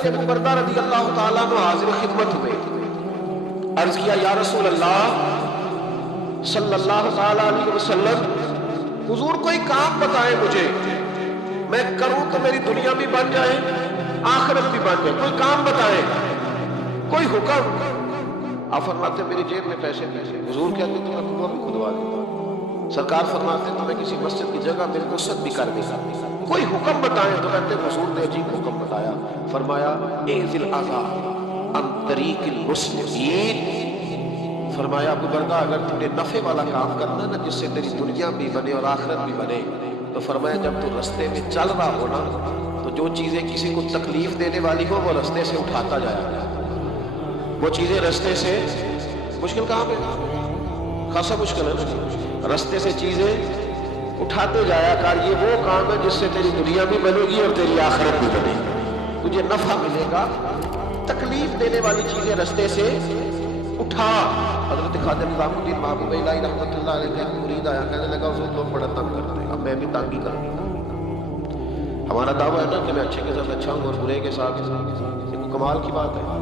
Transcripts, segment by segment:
حضرت ابو بردہ رضی اللہ تعالیٰ عنہ حاضر خدمت ہوئے، عرض کیا یا رسول اللہ صلی اللہ تعالیٰ علیہ وسلم، حضور کوئی کام بتائیں مجھے، میں کروں تو میری دنیا بھی بن جائے آخرت بھی بن جائے، کوئی کام بتائیں، کوئی حکم۔ آپ فرماتے میری جیب میں پیسے نہیں، حضور کہتے تمہیں کنواں بھی کھدوا دیتا، سرکار فرماتے تمہیں کسی مسجد کی جگہ میں وسعت بھی کر دے گا، کوئی حکم بتائیں، تو کہتے حضور نے عجیب حکم بتایا، فرمایا اعزل الاذی عن طریق المسلمین، فرمایا ابو بردہ اگر تم نے نفع والا کام کرنا نا جس سے تیری دنیا بھی بنے اور آخرت بھی بنے، تو فرمایا جب تو رستے میں چل رہا ہو نا تو جو چیزیں کسی کو تکلیف دینے والی ہو وہ رستے سے اٹھاتا جایا، وہ چیزیں رستے سے، مشکل کام ہے، خاصا مشکل ہے نا، رستے سے چیزیں اٹھاتے جایا کر، یہ وہ کام ہے جس سے تیری دنیا بھی بنے گی اور تیری آخرت بھی بنے گی، تجھے نفع ملے گا، تکلیف دینے والی چیزیں رستے سے اٹھا۔ حضرت خواجہ نظام الدین محبوب الہی رحمۃ اللہ علیہ کا مرید آیا، کہنے لگا حضور لوگ بڑا تنگ کرتے ہیں، اب میں بھی تنگ ہی کروں گا، ہمارا دعویٰ ہے نا کہ میں اچھے کے ساتھ اچھا ہوں اور برے کے ساتھ، یہ کمال کی بات ہے،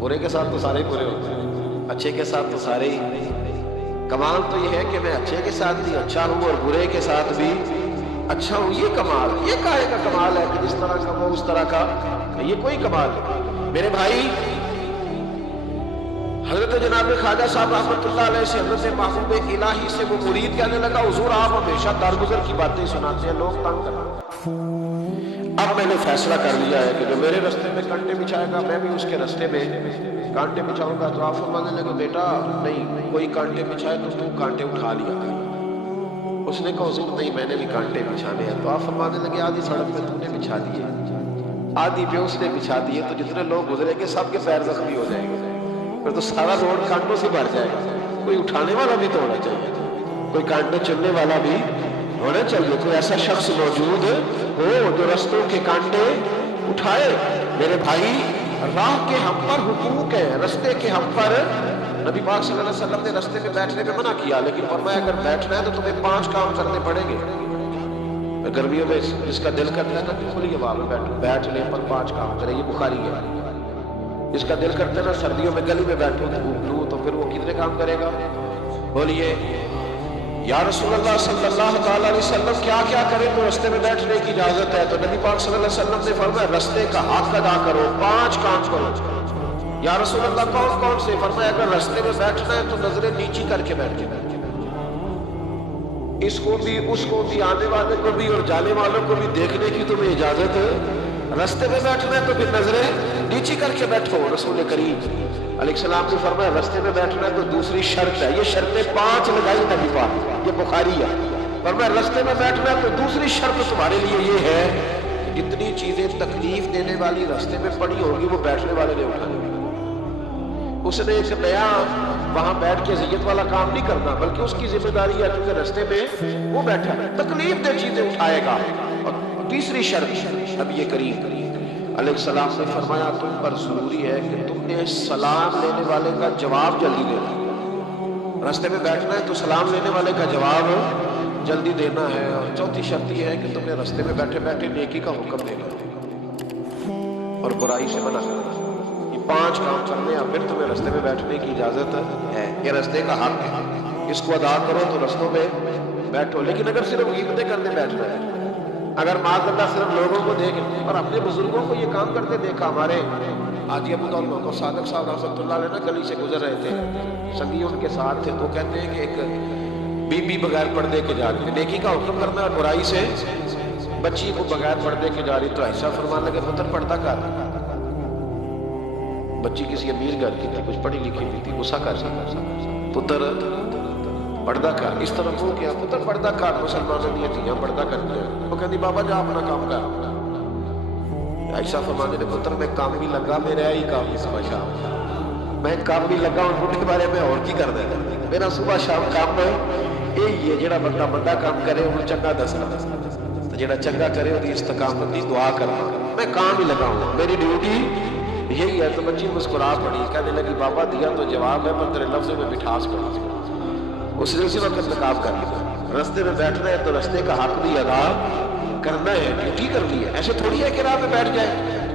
برے کے ساتھ تو سارے برے ہوتے ہیں، اچھے کے ساتھ تو سارے ہی، کمال تو یہ ہے کہ میں اچھے کے ساتھ بھی اچھا ہوں اور برے کے ساتھ بھی اچھا ہوں، یہ کمال، یہ کاہے کا کمال ہے کہ جس طرح کا وہ اس طرح کا، یہ کوئی کمال نہیں میرے بھائی۔ حضرت جناب خواجہ صاحب رحمۃ اللہ علیہ سے حضرت محبوب الہی سے وہ مرید کہنے لگا حضور آپ ہمیشہ درگزر کی باتیں سناتے ہیں، لوگ تنگ کرتے ہیں، اب میں نے فیصلہ کر لیا ہے کہ جو میرے رستے میں کانٹے بچھائے گا میں بھی اس کے رستے میں کانٹے بچھاؤں گا۔ تو آپ فرمانے لگے بیٹا نہیں، کوئی کانٹے بچھائے تو کانٹے اٹھا لیا کر۔ اس نے کہا حضور نہیں میں نے بھی کانٹے بچھانے ہیں۔ تو آپ فرمانے لگے آدھی سڑک پہ تم نے بچھا دیے، آدھی پہ اس نے بچھا دیے، تو جتنے لوگ گزرے گے سب کے پیر زخمی ہو جائیں گے، پھر تو سارا روڈ کانٹوں سے بھر جائے گا۔ کوئی اٹھانے والا بھی تو ہونا چاہیے، کوئی کانٹے چلنے والا بھی ہونا چاہیے، کوئی ایسا شخص موجود ہو جو رستوں کے کانٹے اٹھائے۔ میرے بھائی راہ کے ہم پر حقوق ہیں، رستے کے ہم پر، نبی پاک صلی اللہ علیہ وسلم نے رستے میں بیٹھنے پہ منع کیا، لیکن فرمایا اگر بیٹھنا ہے تو تمہیں 5 کام کرنے پڑیں گے۔ گرمیوں میں جس کا دل کرتا ہے نا کھلی ہوا میں بیٹھنے پر 5 کام کرے، یہ بخاری ہے۔ جس کا دل کرتا ہے نا سردیوں میں گلی میں بیٹھو دھوپ لوں، تو پھر وہ کتنے کام کرے گا؟ بولیے یا رسول اللہ صلی اللہ تعالیٰ علیہ وسلم کیا کیا کرے تو رستے میں بیٹھنے کی اجازت ہے؟ تو نبی پاک صلی اللہ علیہ وسلم نے فرمایا رستے کا حق ادا کرو، 5 کام کرو۔ یا رسول اللہ کون کون سے؟ فرمایا اگر رستے میں بیٹھنا ہے تو نظریں نیچی کر کے بیٹھ کے، اس کو بھی اس کو بھی، آنے والے کو بھی اور جانے والوں کو بھی دیکھنے کی تمہیں اجازت ہے۔ رستے میں بیٹھنا ہے تو پھر نظریں نیچی کر کے بیٹھو۔ رسول کریم علیہ السلام نے فرمایا رستے میں بیٹھنا ہے تو دوسری شرط ہے، یہ شرطیں 5 لگائی نبی پاک، یہ بخاری ہے۔ فرمایا رستے میں بیٹھنا ہے تو دوسری شرط تمہارے لیے یہ ہے کہ جتنی چیزیں تکلیف دینے والی رستے میں پڑی ہوگی وہ بیٹھنے والے نے اٹھانی۔ اس نے ایک نیا وہاں بیٹھ کے اذیت والا کام نہیں کرنا، بلکہ اس کی ذمہ داری ہے کیونکہ رستے میں وہ بیٹھا ہے، تکلیف دہ چیزیں اٹھائے گا۔ اور تیسری شرط نبی کریم علیہ السلام نے فرمایا تم پر ضروری ہے کہ تم نے سلام لینے والے کا جواب جلدی دینا۔ رستے میں بیٹھنا ہے تو سلام لینے والے کا جواب جلدی دینا ہے۔ اور چوتھی شرط یہ ہے کہ تم نے رستے میں بیٹھے بیٹھے نیکی کا حکم دینا اور برائی سے منع کرنا۔ یہ 5 کام کرنے ہیں، پھر تمہیں رستے میں بیٹھنے کی اجازت ہے، یہ رستے کا حق ہے، اس کو ادا کرو تو رستوں میں بیٹھو۔ لیکن اگر صرف غیبتیں کرنے بیٹھنا ہے، اگر معاذ اللہ صرف لوگوں کو دیکھ اور اپنے بزرگوں کو یہ کام کرتے دیکھا، ہمارے حاجی ابو داؤد صادق صاحب رحمۃ اللہ علیہ نا گلی سے گزر رہے تھے، سنگی ان کے ساتھ تھے، تو کہتے ہیں کہ ایک بی بی بغیر پردے کے جا رہی، نیکی کا حکم کرنا اور برائی سے بچی کو بغیر پردے کے جا رہی، تو ایسا فرمانے لگے پتر پردہ کر، بچی کسی امیر گھر کی تھی، کچھ پڑھی لکھی بھی تھی، غصہ کر سکتا پتر پردہ کر، اس طرح وہ کیا پتر پردہ کر، مسلمانوں نے دیا پردہ کر دیا۔ وہ کہتی بابا جا اپنا کام کر۔ عائشہ فرمانے نے پتر میں کام بھی لگا، میرا ہی کام ہی صبح شام، میں کام بھی لگا اور بڑھے بارے میں اور کی کر دے گا، میرا صبح شام کام ہے یہی ہے۔ جڑا بندہ بندہ کام کرے وہ چنگا دسنا، تو جڑا چنگا کرے وہ استقامت دی دعا کرنا، میں کام ہی لگا ہوں، میری ڈیوٹی یہی ہے۔ تو بچی مسکرا پڑی، کہنے لگی بابا دیا تو جواب ہے پر تیرے لفظوں میں مٹھاس پڑی۔ اس نے اسی وقت نقاب کر لیا، رستے میں بیٹھنا ہے تو رستے کا حق بھی ادا کرنا ہے، ڈیوٹی کرنی ہے، ایسے تھوڑی ہے کہ راہ میں بیٹھ جائے۔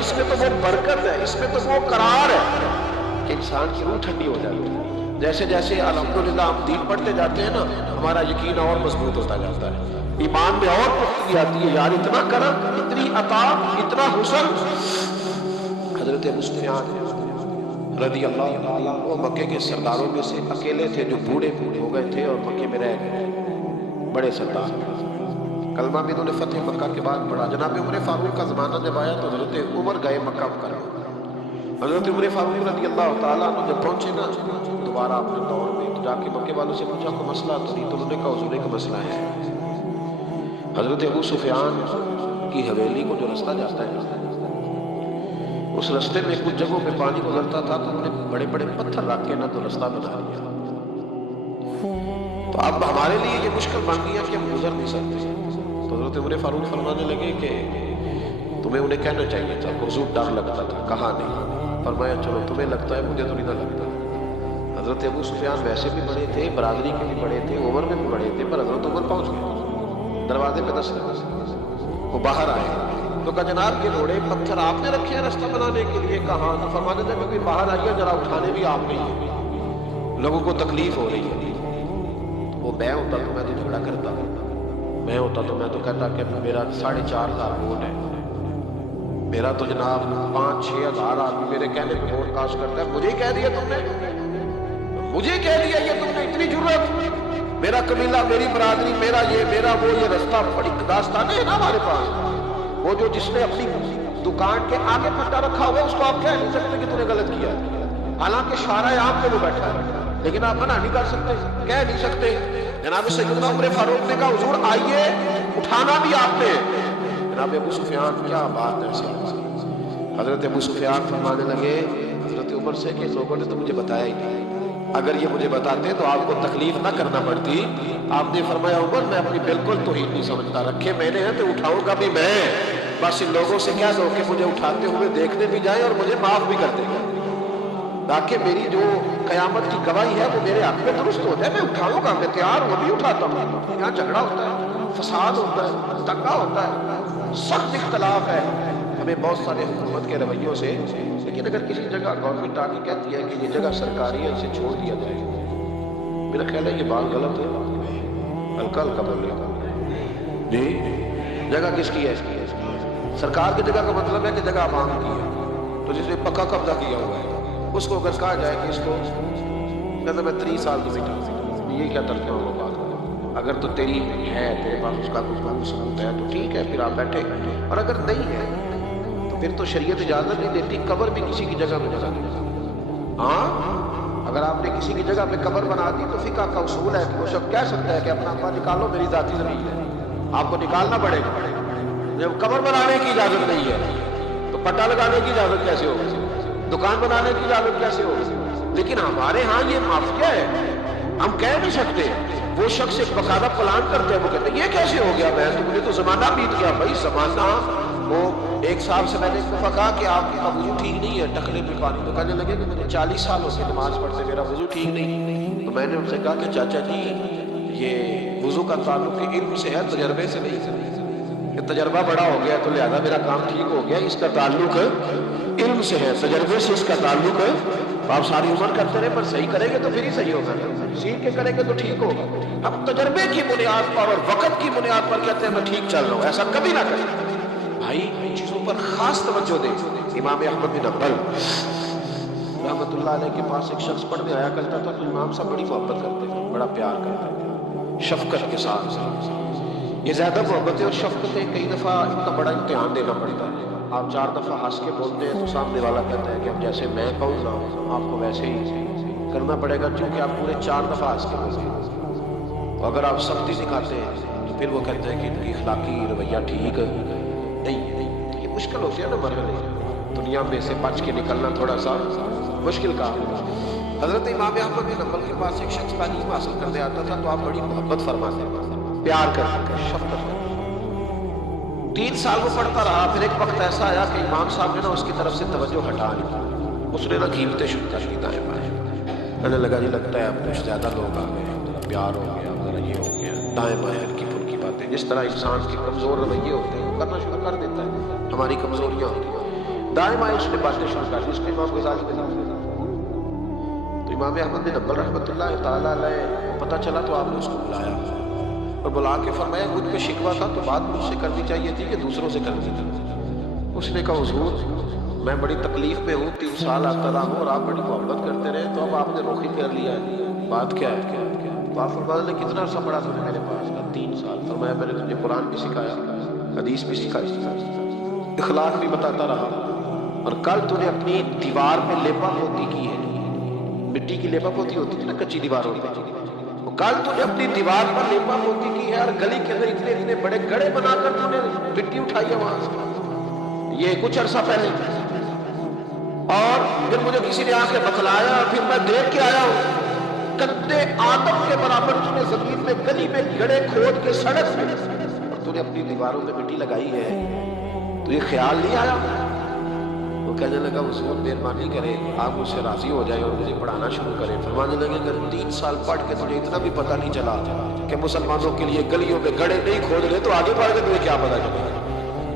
اس میں تو وہ برکت ہے، اس میں تو وہ قرار ہے کہ انسان کی روح ٹھنڈی ہو جاتی ہے۔ جیسے جیسے الحمدللہ ہم دین پڑھتے جاتے ہیں نا، ہمارا یقین اور مضبوط ہوتا جاتا ہے، ایمان میں اور پختگی آتی ہے، یار اتنا کرم، اتنی عطا، اتنا حسن۔ حضرت ابو سفیان رضی اللہ تعالیٰ وہ مکے کے سرداروں میں سے اکیلے تھے جو بوڑھے ہو گئے تھے اور مکے میں رہ گئے، بڑے سردار۔ کلمہ بھی انہوں نے فتح مکہ کے بعد پڑھا۔ جناب عمر فاروق کا زمانہ جب آیا تو حضرت عمر گئے مکہ مکرمہ۔ حضرت عمر فاروق رضی اللہ تعالیٰ عنہ جب پہنچے نا دوبارہ اپنے دور میں، تو جا کے مکے والوں سے پوچھا کوئی مسئلہ تو نہیں؟ تو انہوں نے کہا حضور ایک مسئلہ ہے۔ حضرت ابو سفیان کی حویلی کو جو رستہ جاتا ہے، اس رستے میں کچھ جگہوں پہ پانی گزرتا تھا تو انہوں نے بڑے بڑے پتھر رکھ کے نہ تو رستہ بنا لیا۔ تو اب ہمارے لیے یہ مشکل بن گیا کہ ہم گزر نہیں سکتے۔ تو حضرت عمر فاروق فرمانے لگے کہ تمہیں انہیں کہنا چاہیے تھا، حضور ڈر لگتا تھا، کہا نہیں۔ فرمایا چلو تمہیں لگتا ہے، مجھے تو نہیں لگتا۔ حضرت ابو سفیان ویسے بھی بڑے تھے، برادری کے بھی بڑے تھے، عمر میں بھی بڑے تھے، پر حضرت عمر پہنچ گئے دروازے پہ دستک، وہ باہر آئے تو کہا جناب یہ لوڑے پتھر آپ نے رکھے ہیں رستہ بنانے کے لیے؟ کہا تو فرمانے لگے کہ باہر آئیے ذرا اٹھانے بھی آپ نہیں ہیں، لوگوں کو تکلیف ہو رہی ہے۔ وہ میں ہوتا تو میں تو جھگڑا کرتا، میں ہوتا تو میں تو کہتا کہ میرا 4,500 ووٹ ہے، میرا تو جناب 5-6 ہزار آدمی میرے کہنے پہ ووٹ کاسٹ کرتا ہے، مجھے ہی کہہ دیا تم نے، مجھے کہہ دیا یہ تم نے، اتنی جرأت؟ میرا قبیلہ، میری برادری، میرا یہ میرا وہ، یہ رستہ بڑی داستان ہے نا ہمارے پاس۔ وہ جو جس نے اپنی دکان کے آگے پٹا رکھا ہوا اس کو آپ کہہ نہیں سکتے کہ تم نے غلط کیا ہے، حالانکہ شارع عام پہ وہ بیٹھا ہے، لیکن آپ منع نہیں کر سکتے، کہہ نہیں سکتے۔ جناب سیدنا عمر فاروق نے کہا حضور آئیے، اٹھانا بھی آپ نے۔ جناب ابو سفیان کیا بات ہے، حضرت ابو سفیان فرمانے لگے حضرت عمر سے کہ لوگوں نے تو مجھے بتایا ہی نہیں، اگر یہ مجھے بتاتے تو آپ کو تکلیف نہ کرنا پڑتی۔ آپ نے فرمایا عمر میں اپنی بالکل توہین نہیں سمجھتا، رکھے میں نے ہیں تو اٹھاؤں گا بھی میں، بس ان لوگوں سے کہہ دو کہ مجھے اٹھاتے ہوئے دیکھنے بھی جائیں اور مجھے معاف بھی کر دیں گے، تاکہ میری جو قیامت کی گواہی ہے وہ میرے حق میں درست ہو جائے۔ میں اٹھاؤں گا، میں تیار ہوں، بھی اٹھاتا ہوں۔ یہاں جھگڑا ہوتا ہے، فساد ہوتا ہے، دنگا ہوتا ہے، سخت اختلاف ہے ہمیں بہت سارے حکومت کے رویوں سے، لیکن اگر کسی جگہ گورنمنٹ آ کے کہتی ہے کہ یہ جگہ سرکاری ہے اسے چھوڑ دیا جائے، میرا خیال ہے یہ بات غلط ہے، ہلکا ہلکا بولے گا جی جگہ کس کی ہے؟ سرکار کی جگہ کا مطلب ہے کہ جگہ عوام کی ہے، تو جس نے پکا قبضہ کیا ہوا ہے اس کو اگر کہا جائے کہ اس کو کہتا میں 30 سال تو بیٹھا، یہ کیا ترجمہ ہوگا بات کا؟ اگر تو تیری ہے، تیرے پاس اس کا کچھ ثبوت ہے تو ٹھیک ہے، پھر آپ بیٹھے، اور اگر نہیں ہے تو پھر تو شریعت اجازت نہیں دیتی قبر بھی کسی کی جگہ میں جگہ نہیں۔ ہاں اگر آپ نے کسی کی جگہ پہ قبر بنا دی تو فقہ کا اصول ہے کہ وہ شخص کہہ سکتا ہے کہ اپنا ابا نکالو، میری ذاتی زمین ہے، آپ کو نکالنا پڑے گا۔ جب قبر بنانے کی اجازت نہیں ہے تو پٹا لگانے کی اجازت کیسے ہوگی؟ دکان بنانے کی اجازت کیسے ہوگی؟ لیکن ہمارے ہاں یہ مافیا ہے، ہم کہہ نہیں سکتے۔ وہ شخص ایک باقاعدہ پلان کرتے ہیں، وہ کہتے ہیں یہ کیسے ہو گیا؟ میں تو مجھے تو زمانہ بیت گیا۔ بھائی زمانہ، وہ ایک صاحب سے میں نے کہا کہ آپ کا وضو ٹھیک نہیں ہے، ٹکلے میں پانی، تو کہنے لگے کہ مجھے 40 سال ہو گئے نماز پڑھتے میرا وضو ٹھیک نہیں۔ تو میں نے ان سے کہا کہ چاچا جی یہ وضو کا تعلق علم سے ہے، تجربے سے نہیں، کہ تجربہ بڑا ہو گیا تو لہذا میرا کام ٹھیک ہو گیا، اس کا تعلق علم سے ہے، تجربے سے اس کا تعلق ہے۔ آپ ساری عمر کرتے رہے، پر صحیح کریں گے تو پھر ہی صحیح ہوگا، سیکھ کے کریں گے تو ٹھیک ہوگا۔ ہم تجربے کی بنیاد پر اور وقت کی بنیاد پر کہتے ہیں میں ٹھیک چل رہا ہوں، ایسا کبھی نہ کریں بھائی، ان چیزوں پر خاص توجہ دیں۔ امام احمد بن حنبل رحمۃ اللہ علیہ کے پاس ایک شخص پڑھنے آیا کرتا تھا، تو امام صاحب بڑی محبت کرتے تھے، بڑا پیار کرتے تھے، شفقت کے ساتھ۔ یہ زیادہ محبتیں اور شفقتیں کئی دفعہ اتنا بڑا امتحان دینا پڑتا ہے۔ آپ 4 دفعہ ہنس کے بولتے ہیں تو سامنے والا کہتا ہے کہ اب جیسے میں کہوں گا آپ کو ویسے ہی کرنا پڑے گا، کیونکہ آپ پورے 4 دفعہ ہنس کے بولتے ہیں۔ اور اگر آپ سختی دکھاتے ہیں تو پھر وہ کہتے ہیں کہ ان کی اخلاقی رویہ ٹھیک نہیں۔ یہ مشکل ہوتی ہے نا مرحلے، دنیا میں سے بچ کے نکلنا تھوڑا سا مشکل کام ہے۔ حضرت امام احمد بن حنبل کے پاس ایک شخص تعلیم حاصل کرنے آتا تھا تو آپ بڑی محبت فرماتے ہیں، پیار کرتے ہیں، شفقت کرتے ہیں۔ 3 سال وہ پڑھتا رہا، پھر ایک وقت ایسا آیا کہ امام صاحب نے نا اس کی طرف سے توجہ ہٹا لی، اس نے نا قیمتیں شروع کر دی دائیں بائیں، کہنے لگا جی لگتا ہے اب کچھ زیادہ لوگ آ گئے، پیار ہو گیا، ذرا یہ ہو گیا، دائیں بائیں ہلکی پھلکی باتیں، جس طرح انسان کے کمزور رویے ہوتے ہیں وہ کرنا شروع کر دیتا ہے، ہماری کمزوریاں ہوتی ہیں، دائیں بائیں اس نے باتیں شروع کر دی. اس کو امام غزالی نے تو امام احمد بن حنبل رحمۃ اللہ تعالیٰ علیہ پتہ چلا تو آپ نے اس کو بلایا اور بلا کے فرمایا مجھ پہ شکوہ تھا تو بات مجھ سے کرنی چاہیے تھی کہ دوسروں سے کرنی تھی. اس نے کہا حضور میں بڑی تکلیف میں ہوں، 3 سال آتا رہا ہوں اور آپ بڑی محبت کرتے رہے تو اب آپ نے رخ ہی پھیر لیا ہے، بات کیا ہے؟ تو آپ فرمایا کتنا عرصہ پڑھا تھا میرے پاس؟ 3 سال. فرمایا میں نے تجھے قرآن بھی سکھایا، حدیث بھی سکھائی، اخلاق بھی بتاتا رہا، اور کل تو نے اپنی دیوار پہ لیپا پوتی کی ہے، مٹی کی لیپا پوتی ہوتی تھی نا کچی دیواروں پہ، کل تو نے اپنی دیوار پر لیپا پوتی کی ہے اور گلی کے اندر اتنے اتنے بڑے گڑھے بنا کر تو نے مٹی اٹھائی ہے وہاں سے. یہ کچھ عرصہ پہلے، اور پھر مجھے کسی نے آ کے بتلایا، پھر میں دیکھ کے آیا ہوں کندے آدم کے برابر تو نے زمین میں گلی میں گڑھے کھود کے سڑک میں، اور تو نے اپنی دیواروں پہ مٹی لگائی ہے، تو یہ خیال نہیں آیا؟ وہ کہنے لگا حضور مہربانی کرے آپ مجھ سے راضی ہو جائے اور مجھے پڑھانا شروع کریں. فرمانے لگے کہ 3 سال پڑھ کے تجھے اتنا بھی پتہ نہیں چلا کہ مسلمانوں کے لیے گلیوں میں گڑھے نہیں کھود رہے تو آگے پڑھ کے تجھے کیا پتہ چلا؟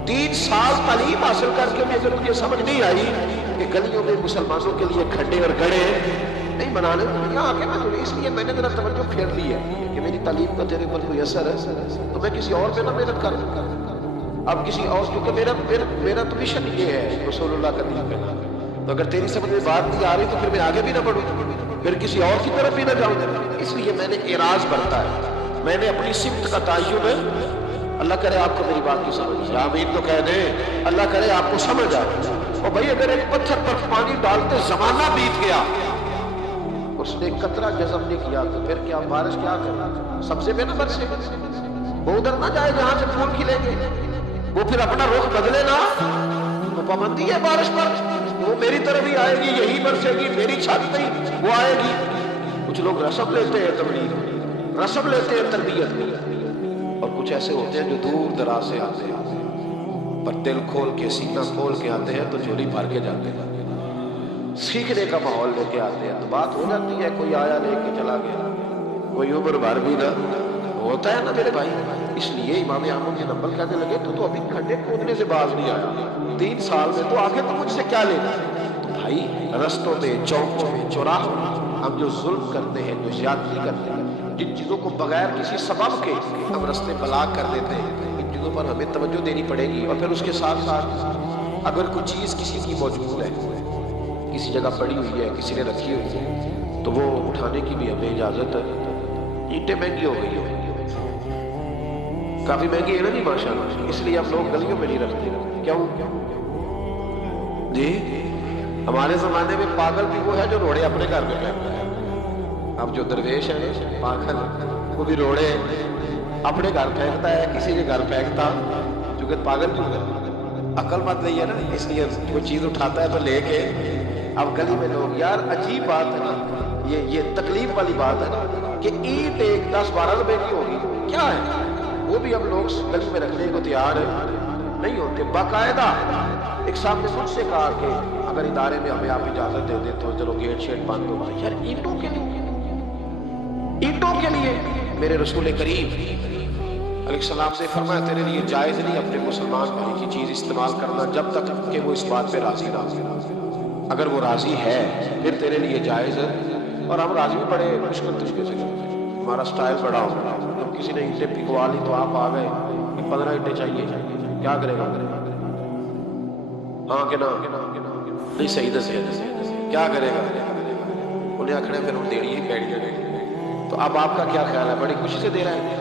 3 سال تعلیم حاصل کر کے بھی اگر تجھے سمجھ نہیں آئی کہ گلیوں میں مسلمانوں کے لیے کھڈے اور گڑھے نہیں بنانے، یہاں آ کے میں تجھے اس لیے میں نے ذرا توجہ پھیر لی ہے کہ میری تعلیم کا تیرے پر کوئی اثر ہے تو میں کسی اور پہ نہ محنت کروں. اب کسی اور، کیونکہ میرا تو مشن یہ ہے رسول اللہ کا دین پہنا، تو اگر تیری سمجھ میں بات نہیں آ رہی تو پھر میں آگے بھی نہ بڑھوں، پھر کسی اور کی طرف بھی نہ جاؤں. اس لیے میں نے اعراض برتا ہے، میں نے اپنی سمت کا تعین ہے. اللہ کرے آپ کو میری بات کی سمجھ، آمین تو کہہ دیں، اللہ کرے آپ کو سمجھ آئے. اور بھائی اگر ایک پتھر پر پانی ڈالتے زمانہ بیت گیا، اس نے قطرہ جذب نہیں کیا تو پھر کیا بارش کیا کرے؟ سب سے نہ برسے، وہ ادھر نہ جائے جہاں سے پھول کھلیں گے، وہ پھر اپنا رخ بدلے نا. وہ پابندی ہے بارش پر، وہ میری طرف ہی آئے گی، یہی برسے گی، میری چھت نہیں وہ آئے گی. کچھ لوگ رسم لیتے ہیں تبلیغ، رسم لیتے ہیں تربیت میں، اور کچھ ایسے ہوتے ہیں جو دور دراز سے آتے ہیں پر دل کھول کے سینہ کھول کے آتے ہیں تو جھولی بھر کے جاتے ہیں، سیکھنے کا ماحول لے کے آتے ہیں. تو بات ہو جاتی ہے، کوئی آیا لے کے چلا گیا، کوئی عمر بھر بھی نہ ہوتا ہے نا میرے بھائی. اس لیے امام احمد بن حنبل کہنے لگے تو ابھی کھڈے کودنے سے باز نہیں آیا 3 سال میں، تو آگے تو مجھ سے کیا لینا؟ تو بھائی رستوں میں، چوکوں میں، چوراہوں میں ہم جو ظلم کرتے ہیں، جو زیادتی کرتے ہیں، جن چیزوں کو بغیر کسی سبب کے ہم رستے بلاک کر دیتے ہیں، ان چیزوں پر ہمیں توجہ دینی پڑے گی. اور پھر اس کے ساتھ ساتھ اگر کوئی چیز کسی کی موجود ہے، کسی جگہ پڑی ہوئی ہے، کسی نے رکھی ہوئی ہے، تو وہ اٹھانے کی بھی ہمیں اجازت ہے. اینٹیں مہنگی ہو گئی ہیں، کافی مہنگی ہے نا جی ماشاءاللہ، اس لیے ہم لوگ گلیوں میں نہیں رکھتے. کیوں جی؟ ہمارے زمانے میں پاگل بھی وہ ہے جو روڑے اپنے گھر میں پھینکتا ہے. اب جو درویش ہے پاگل، وہ بھی روڑے اپنے گھر پھینکتا ہے، کسی کے گھر پھینکتا، کیونکہ پاگل کیوں ہے؟ عقل مت نہیں ہے نا، اس لیے کوئی چیز اٹھاتا ہے تو لے کے. اب گلی میں لوگ، یار عجیب بات ہے نا، یہ تکلیف والی بات ہے نا کہ اینٹ ایک 10-12 روپے کی ہوگی، کیا ہے وہ بھی ہم لوگ گلی میں رکھنے کو تیار نہیں ہوتے. باقاعدہ ایک صاحب نے مجھ سے کہا کہ اگر ادارے میں ہمیں آپ اجازت دے دیں تو چلو گیٹ شیٹ بند ہو. یار اینٹوں کے لیے، اینٹوں کے لیے میرے رسول کریم علیہ السلام سے فرمایا تیرے لیے جائز نہیں اپنے مسلمان بھائی کی چیز استعمال کرنا جب تک کہ وہ اس بات پہ راضی نہ ہو. اگر وہ راضی ہے پھر تیرے لیے جائز ہے. اور ہم راضی بھی بڑے مشکل طریقے سے کرتے ہیں، ہمارا سٹائل بڑا ہوگا. جب کسی نے اینٹیں پھکوا لی تو آپ آ گئے 15 اینٹیں چاہیے، کیا کرے گا؟ ہاں کہ نہ نہیں؟ صحیح دسے کیا کرے گا؟ انہیں آکھنے پھر ہم دیڑی ہی بیٹھ جائے. تو اب آپ کا کیا خیال ہے؟ بڑی خوشی سے دے رہا ہے،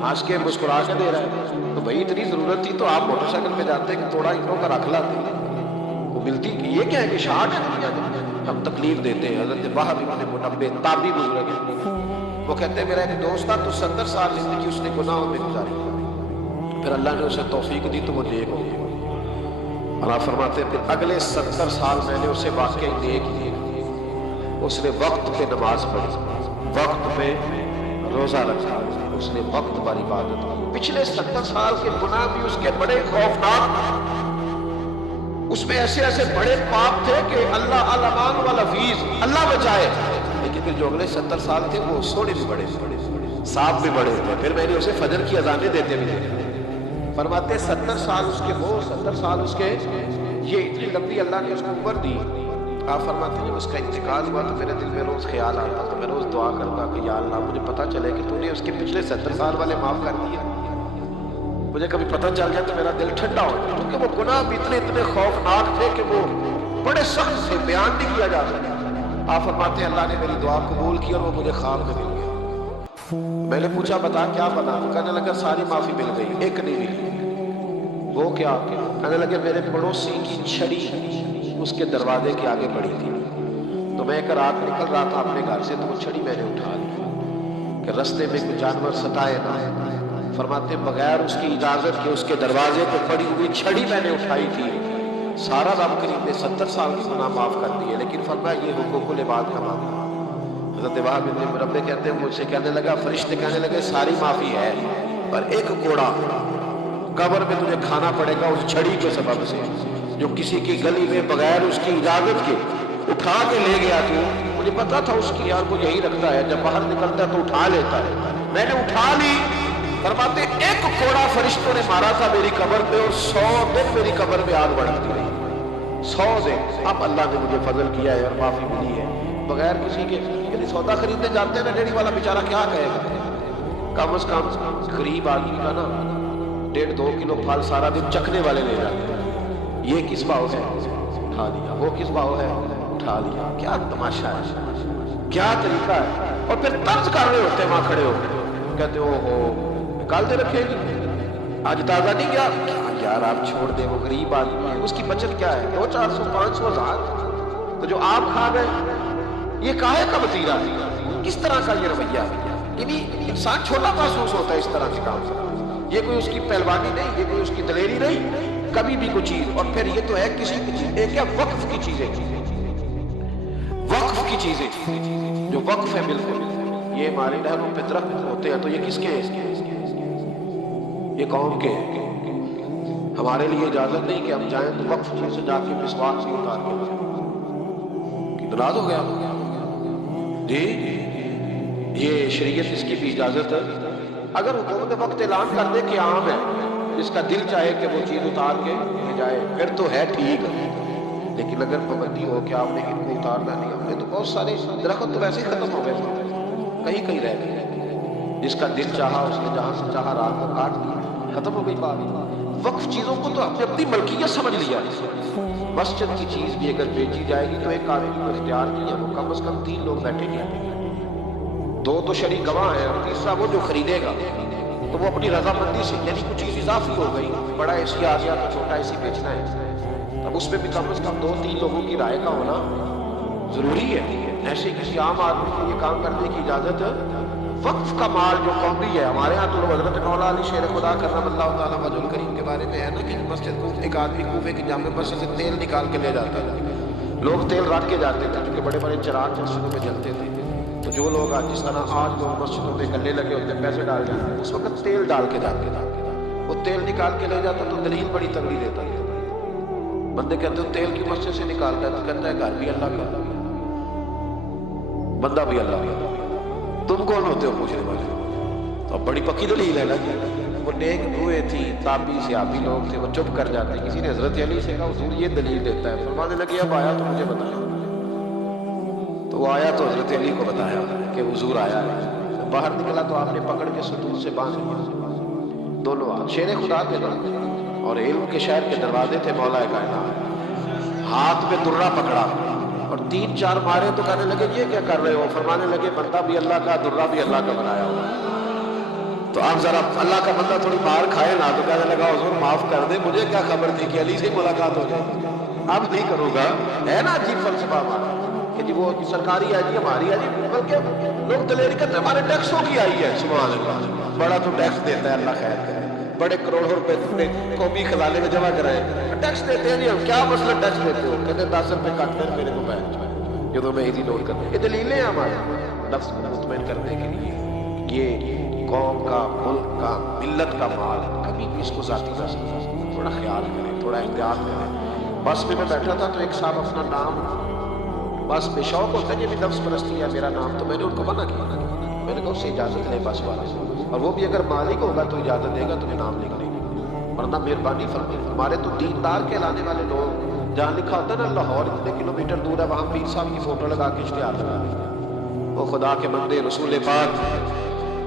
ہنس کے مسکرا کے دے رہا ہے. تو بھائی اتنی ضرورت تھی تو آپ موٹر سائیکل پہ جاتے کہ تھوڑا اینٹوں کا رکھ لاتے. وہ ملتی یہ کیا ہے کہ شاٹ ہے دنیا میں ہم تکلیف دیتے ہیں. حضرت وہب ابن منبہ تابعی بزرگ ہے، وہ کہتے ہیں میرا ایک دوست تھا تو 70 سال زندگی اس نے گناہوں میں گزاری، پھر اللہ نے اسے توفیق دی تو وہ نیک ہو گیا. اور آپ فرماتے ہیں پھر اگلے 70 سال میں نے اسے واقعی نیک کیا. اس نے وقت پہ نماز پڑھی، وقت پہ روزہ رکھا، اس نے وقت پر عبادت کی. پچھلے 70 سال کے گناہ بھی اس کے بڑے خوفناک، اس میں ایسے ایسے بڑے پاپ تھے کہ اللہ علمان والحفیظ، اللہ بچائے. لیکن پھر جو اگلے 70 سال تھے وہ سونے بھی بڑے، صاف بھی بڑے تھے. پھر میں نے اسے فجر کی اذانیں دیتے بھی دیکھا. فرماتے 70 سال اس کے وہ 70 سال اس کے یہ اتنی لمبی اللہ نے اس کو عمر دی. آپ فرماتے ہیں جب اس کا انتقال ہوا تو میرے دل میں روز خیال آتا تو میں روز دعا کرتا کہ یا اللہ مجھے پتہ چلے کہ تو نے اس کے پچھلے 70 سال والے معاف کر دیے. مجھے کبھی پتہ چل جائے تو میرا دل ٹھنڈا ہو جائے, کیونکہ وہ گناہ بھی اتنے خوفناک تھے کہ وہ بڑے سخت سے بیان نہیں کیا جا سکتا. آپ فرماتے ہیں اللہ نے میری دعا قبول کی اور وہ مجھے خواب میں مل گیا. میں نے پوچھا بتا کیا بنا, کہنے لگا ساری معافی مل گئی, ایک نہیں ملی. وہ کیا؟ کہنے لگے میرے پڑوسی کی چھڑی اس کے دروازے کے آگے پڑی تھی, تو میں ایک رات نکل رہا تھا اپنے گھر سے, تو وہ چھڑی میں نے اٹھا لی کہ رستے میں کوئی جانور ستائے نہ. فرماتے بغیر اس کی اجازت کے اس کے دروازے پہ پڑی ہوئی چھڑی میں نے اٹھائی تھی. سارا رب کریم نے 70 سال کی گناہ معاف کر دیے, لیکن فرمایا یہ حقوق العباد کا معاملہ. حضرت وہاب بن منبہ کہتے ہیں مجھ سے کہنے لگا, فرشتے کہنے لگے ساری معافی ہے پر ایک کوڑا قبر میں تجھے کھانا پڑے گا اس چھڑی کے سبب سے جو کسی کی گلی میں بغیر اس کی اجازت کے اٹھا کے لے گیا. تو مجھے پتا تھا اس کی یار کو یہی رکھتا ہے, جب باہر نکلتا ہے تو اٹھا لیتا ہے, میں نے اٹھا لی. فرماتے ایک کوڑا فرشتوں نے مارا تھا میری قبر پہ اور 100 دن میری قبر میں آگ بڑھتی رہی. 100 دن. اب اللہ نے مجھے فضل کیا ہے اور معافی ملی ہے بغیر کسی کے. یعنی سودا خریدنے جاتے ہیں نا ریڑھی والا بیچارہ کیا کہے گا, کم از کم غریب آدمی کا نا 1.5-2 کلو پھل سارا دن چکھنے والے لے جاتے ہیں. یہ کس بھاؤ ہے اٹھا لیا, وہ کس بھاؤ ہے اٹھا لیا. کیا تماشا ہے, کیا طریقہ ہے. اور پھر طرز کر رہے ہوتے ہیں وہاں کھڑے ہو کہتے ہو نکال دے رکھے گی آج تازہ نہیں گیا. یار آپ چھوڑ دیں, وہ غریب آدمی ہے, اس کی بچت کیا ہے 200-400-500 ہزار, تو جو آپ کھا گئے یہ کاہے کا وتیرہ, کس طرح کا یہ رویہ. یعنی انسان چھوٹا محسوس ہوتا ہے اس طرح کے کام سے. یہ کوئی اس کی پہلوانی نہیں, یہ کوئی اس کی دلیری نہیں, کبھی بھی کوئی چیز. اور پھر یہ تو ہے کسی کی چیز, ایک ہے وقف کی چیزیں, وقف کی چیزیں جو وقف ہے بالکل. یہ ہمارے نہروں پہ درخت ہوتے ہیں تو یہ کس کے ہیں, یہ قوم کے. ہمارے لیے اجازت نہیں کہ ہم جائیں تو وقف چیز سے جا کے مسواک سے اتار کے ناراض ہو گیا جی. یہ شریعت اس کی بھی اجازت ہے. اگر حکومت وقت اعلان کر دے کہ عام ہے, جس کا دل چاہے کہ وہ چیز اتار کے لے جائے پھر تو ہے ٹھیک ہے, لیکن اگر پابندی ہو کہ آپ نے ان کو اتارنا نہیں, ہم نے تو بہت سارے درخت تو ویسے ہی ختم ہو گئے, کہیں کہیں رہ گئے. جس کا دل چاہا اس نے جہاں سے چاہا رات کو کاٹ دی, ختم ہو گئی بات. وقف چیزوں کو تو ہم نے اپنی ملکیت سمجھ لیا. مسجد کی چیز بھی اگر بیچی جائے گی تو ایک آدمی کو اختیار نہیں ہے, وہ کم از کم 3 لوگ بیٹھیں گے, 2 تو شریک گواہ ہیں اور تیسرا وہ جو خریدے گا, تو وہ اپنی رضامندی سے. یعنی کچھ چیز اضافی ہو گئی, بڑا اے سی آ گیا تو چھوٹا اے سی بیچنا ہے, اب اس میں بھی کم از کم 2-3 لوگوں کی رائے کا ہونا ضروری ہے. ایسے کسی عام آدمی کو یہ کام کرنے کی اجازت. وقف کا مال جو قومی ہے, ہمارے ہاں تو حضرت مولا علی شیر خدا کرم اللہ تعالیٰ وجہ الکریم کے بارے میں ہے نا کہ مسجد کو ایک آدمی کوفے کی جامع مسجد سے تیل نکال کے لے جاتا ہے. لوگ تیل رکھ کے جاتے تھے کیونکہ بڑے بڑے چراغ مسجدوں میں جلتے تھے. تو جو لوگ جس طرح آج لوگ مسجدوں میں گلے لگے ہوتے ہیں پیسے ڈال جاتے ہیں, اس وقت تیل ڈال کے جاتے تھے. وہ تیل نکال کے لے جاتا تو دلیل بڑی تگڑی دیتا ہے. بندے کہتے ہیں تیل کی مسجد سے نکالتا ہے, تو کہتا ہے گھر بھی اللہ کا, بندہ بھی اللہ کا, تم کون ہوتے ہو پوچھنے والے. اب بڑی پکی دلیل ہے نا. وہ نیک روئے تھی, تابی صحابی لوگ تھے, وہ چپ کر جاتے. کسی نے حضرت علی سے کہا حضور یہ دلیل دیتا ہے, فرمانے لگے اب آیا تو مجھے بتایا. تو وہ آیا تو حضرت علی کو بتایا کہ حضور آیا ہے. باہر نکلا تو آپ نے پکڑ کے ستون سے باندھ لیا دونوں ہاتھ. شیر خدا تھے اور علم کے شہر کے دروازے تھے مولا کائنات. ہاتھ میں درہ پکڑا اور 3-4 مارے تو کہنے لگے یہ کیا کر رہے ہو. فرمانے لگے بندہ بھی اللہ کا, درہ بھی اللہ کا بنایا ہوا. تو آپ ذرا اللہ کا بندہ تھوڑی مار کھائے نا, تو کہنے لگا حضور معاف کر دے, مجھے کیا خبر تھی کہ علی سے ملاقات ہو جائے. اب نہیں کروں گا. ہے نا عجیب فلسفہ ہمارا کہ جی وہ سرکاری ہے جی ہماری ہے جی, بلکہ لوگ دلیری کرتے ہیں ہمارے ٹیکسوں کی آئی ہے. سبحان اللہ, بڑا تو ٹیکس دیتا ہے, اللہ خیر کرے. بڑے کروڑوں روپے تم نے قومی خزانے میں جمع کرائے, ٹیکس دیتے ہیں جی. ہم کیا مسئلہ ٹیکس دیتے ہو, کہتے 10 روپے کاٹتے ہیں میرے کو بیٹھ جو تو میں ایزی نوٹ کرتا. یہ دلیلیں ہیں ہمارے نفس کو مطمئن کرنے کے لیے. یہ قوم کا, ملک کا, ملت کا مال, کبھی بھی اس کو ذاتی نہ سمجھیں. تھوڑا خیال کریں, تھوڑا احتیاط کریں. بس میں بیٹھا تھا تو ایک صاحب اپنا نام, بس بے شوق ہوتا ہے یہ بھی نفس پرستی ہے میرا نام, تو میں نے ان کو منع کیا. میں نے کہا اس سے اجازت لے بس والا, اور وہ بھی اگر مالک ہوگا تو اجازت دے گا تمہیں نام لکھنے کی. ورنہ مہربانی فرمائے. ہمارے تو دیندار کہلانے والے لوگ جہاں لکھا ہوتا ہے نا لاہور اتنے کلومیٹر دور ہے وہاں پیر صاحب کی فوٹو لگا کے اشتہار لگا دیا. وہ خدا کے بندے رسول پاک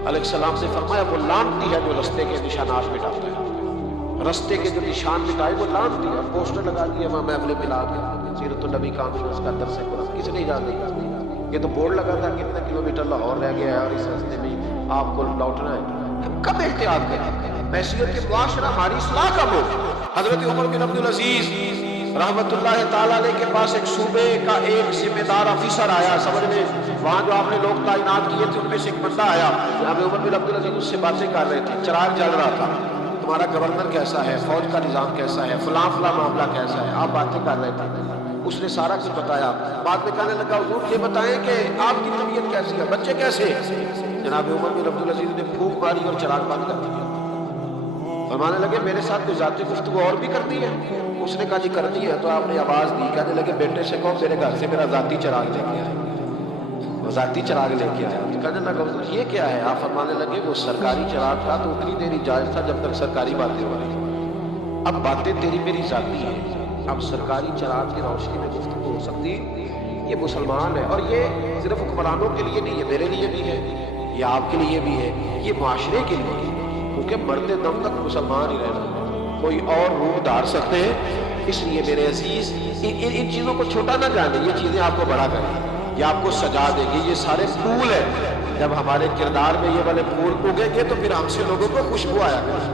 علیہ السلام سے فرمایا وہ لعنتی ہے جو رستے کے نشانات مٹاتا ہے. رستے کے جو نشان مٹائے وہ لعنتی ہے. پوسٹر لگا دیا وہاں محفل میلاد میں سیرت النبی کانفرنس کا درس قرآن کس نے اجازت دی؟ یہ تو بورڈ لگا تھا کتنے کلومیٹر لاہور رہ گیا ہے اور اس راستے میں آپ کو لوٹنا ہے. ہم کب احتیاط کریں؟ حیثیت کے معاشرہ ہماری اصلاح کب ہو؟ حضرت عمر بن عبدالعزیز رحمت اللہ تعالیٰ علیہ کے پاس ایک صوبے کا ایک ذمہ دار افیسر آیا سمجھ میں. وہاں جو آپ نے لوگ تعینات کیے تھے ان میں سے ایک بندہ آیا. جناب عمر بن عبدالعزیز اس سے باتیں کر رہے تھے. چراغ جل رہا تھا. تمہارا گورنر کیسا ہے, فوج کا نظام کیسا ہے, فلاں فلاں معاملہ کیسا ہے, آپ باتیں کر رہے تھے. اس نے سارا کچھ بتایا. بعد میں کہنے لگا حضور یہ بتائیں کہ آپ کی طبیعت کیسی ہے, بچے کیسے ہیں؟ جناب عمر بن عبدالعزیز نے پھونک ماری اور چراغ بند کر دیا. فرمانے لگے میرے ساتھ کوئی ذاتی گفتگو اور بھی کرتی ہے؟ اس نے کہا جی کرتی ہے. تو آپ نے آواز دی. کہنے لگے بیٹے سے کہو میرے گھر سے میرا ذاتی چراغ لے کے آئے. وہ ذاتی چراغ لے کے آیا. کہنے لگا یہ کیا ہے؟ آپ فرمانے لگے وہ سرکاری چراغ تھا تو اتنی دیر جائز تھا جب تک سرکاری باتیں ہو رہی. اب باتیں تیری میری ذاتی ہیں. اب سرکاری چراغ کی روشنی میں گفتگو ہو سکتی. یہ مسلمان ہے اور یہ صرف حکمرانوں کے لیے نہیں, یہ میرے لیے بھی ہے, یہ آپ کے لیے بھی ہے, یہ معاشرے کے لیے ہے. کیونکہ مرتے دم تک مسلمان ہی رہنا, کوئی اور روح دھار سکتے ہیں. اس لیے میرے عزیز ان چیزوں کو چھوٹا نہ جانے. یہ چیزیں آپ کو بڑا کریں, یہ آپ کو سجا دے گی. یہ سارے پھول ہیں. جب ہمارے کردار میں یہ والے پھول اگیں گے تو پھر ہم سے لوگوں کو خوشبو آیا کرے.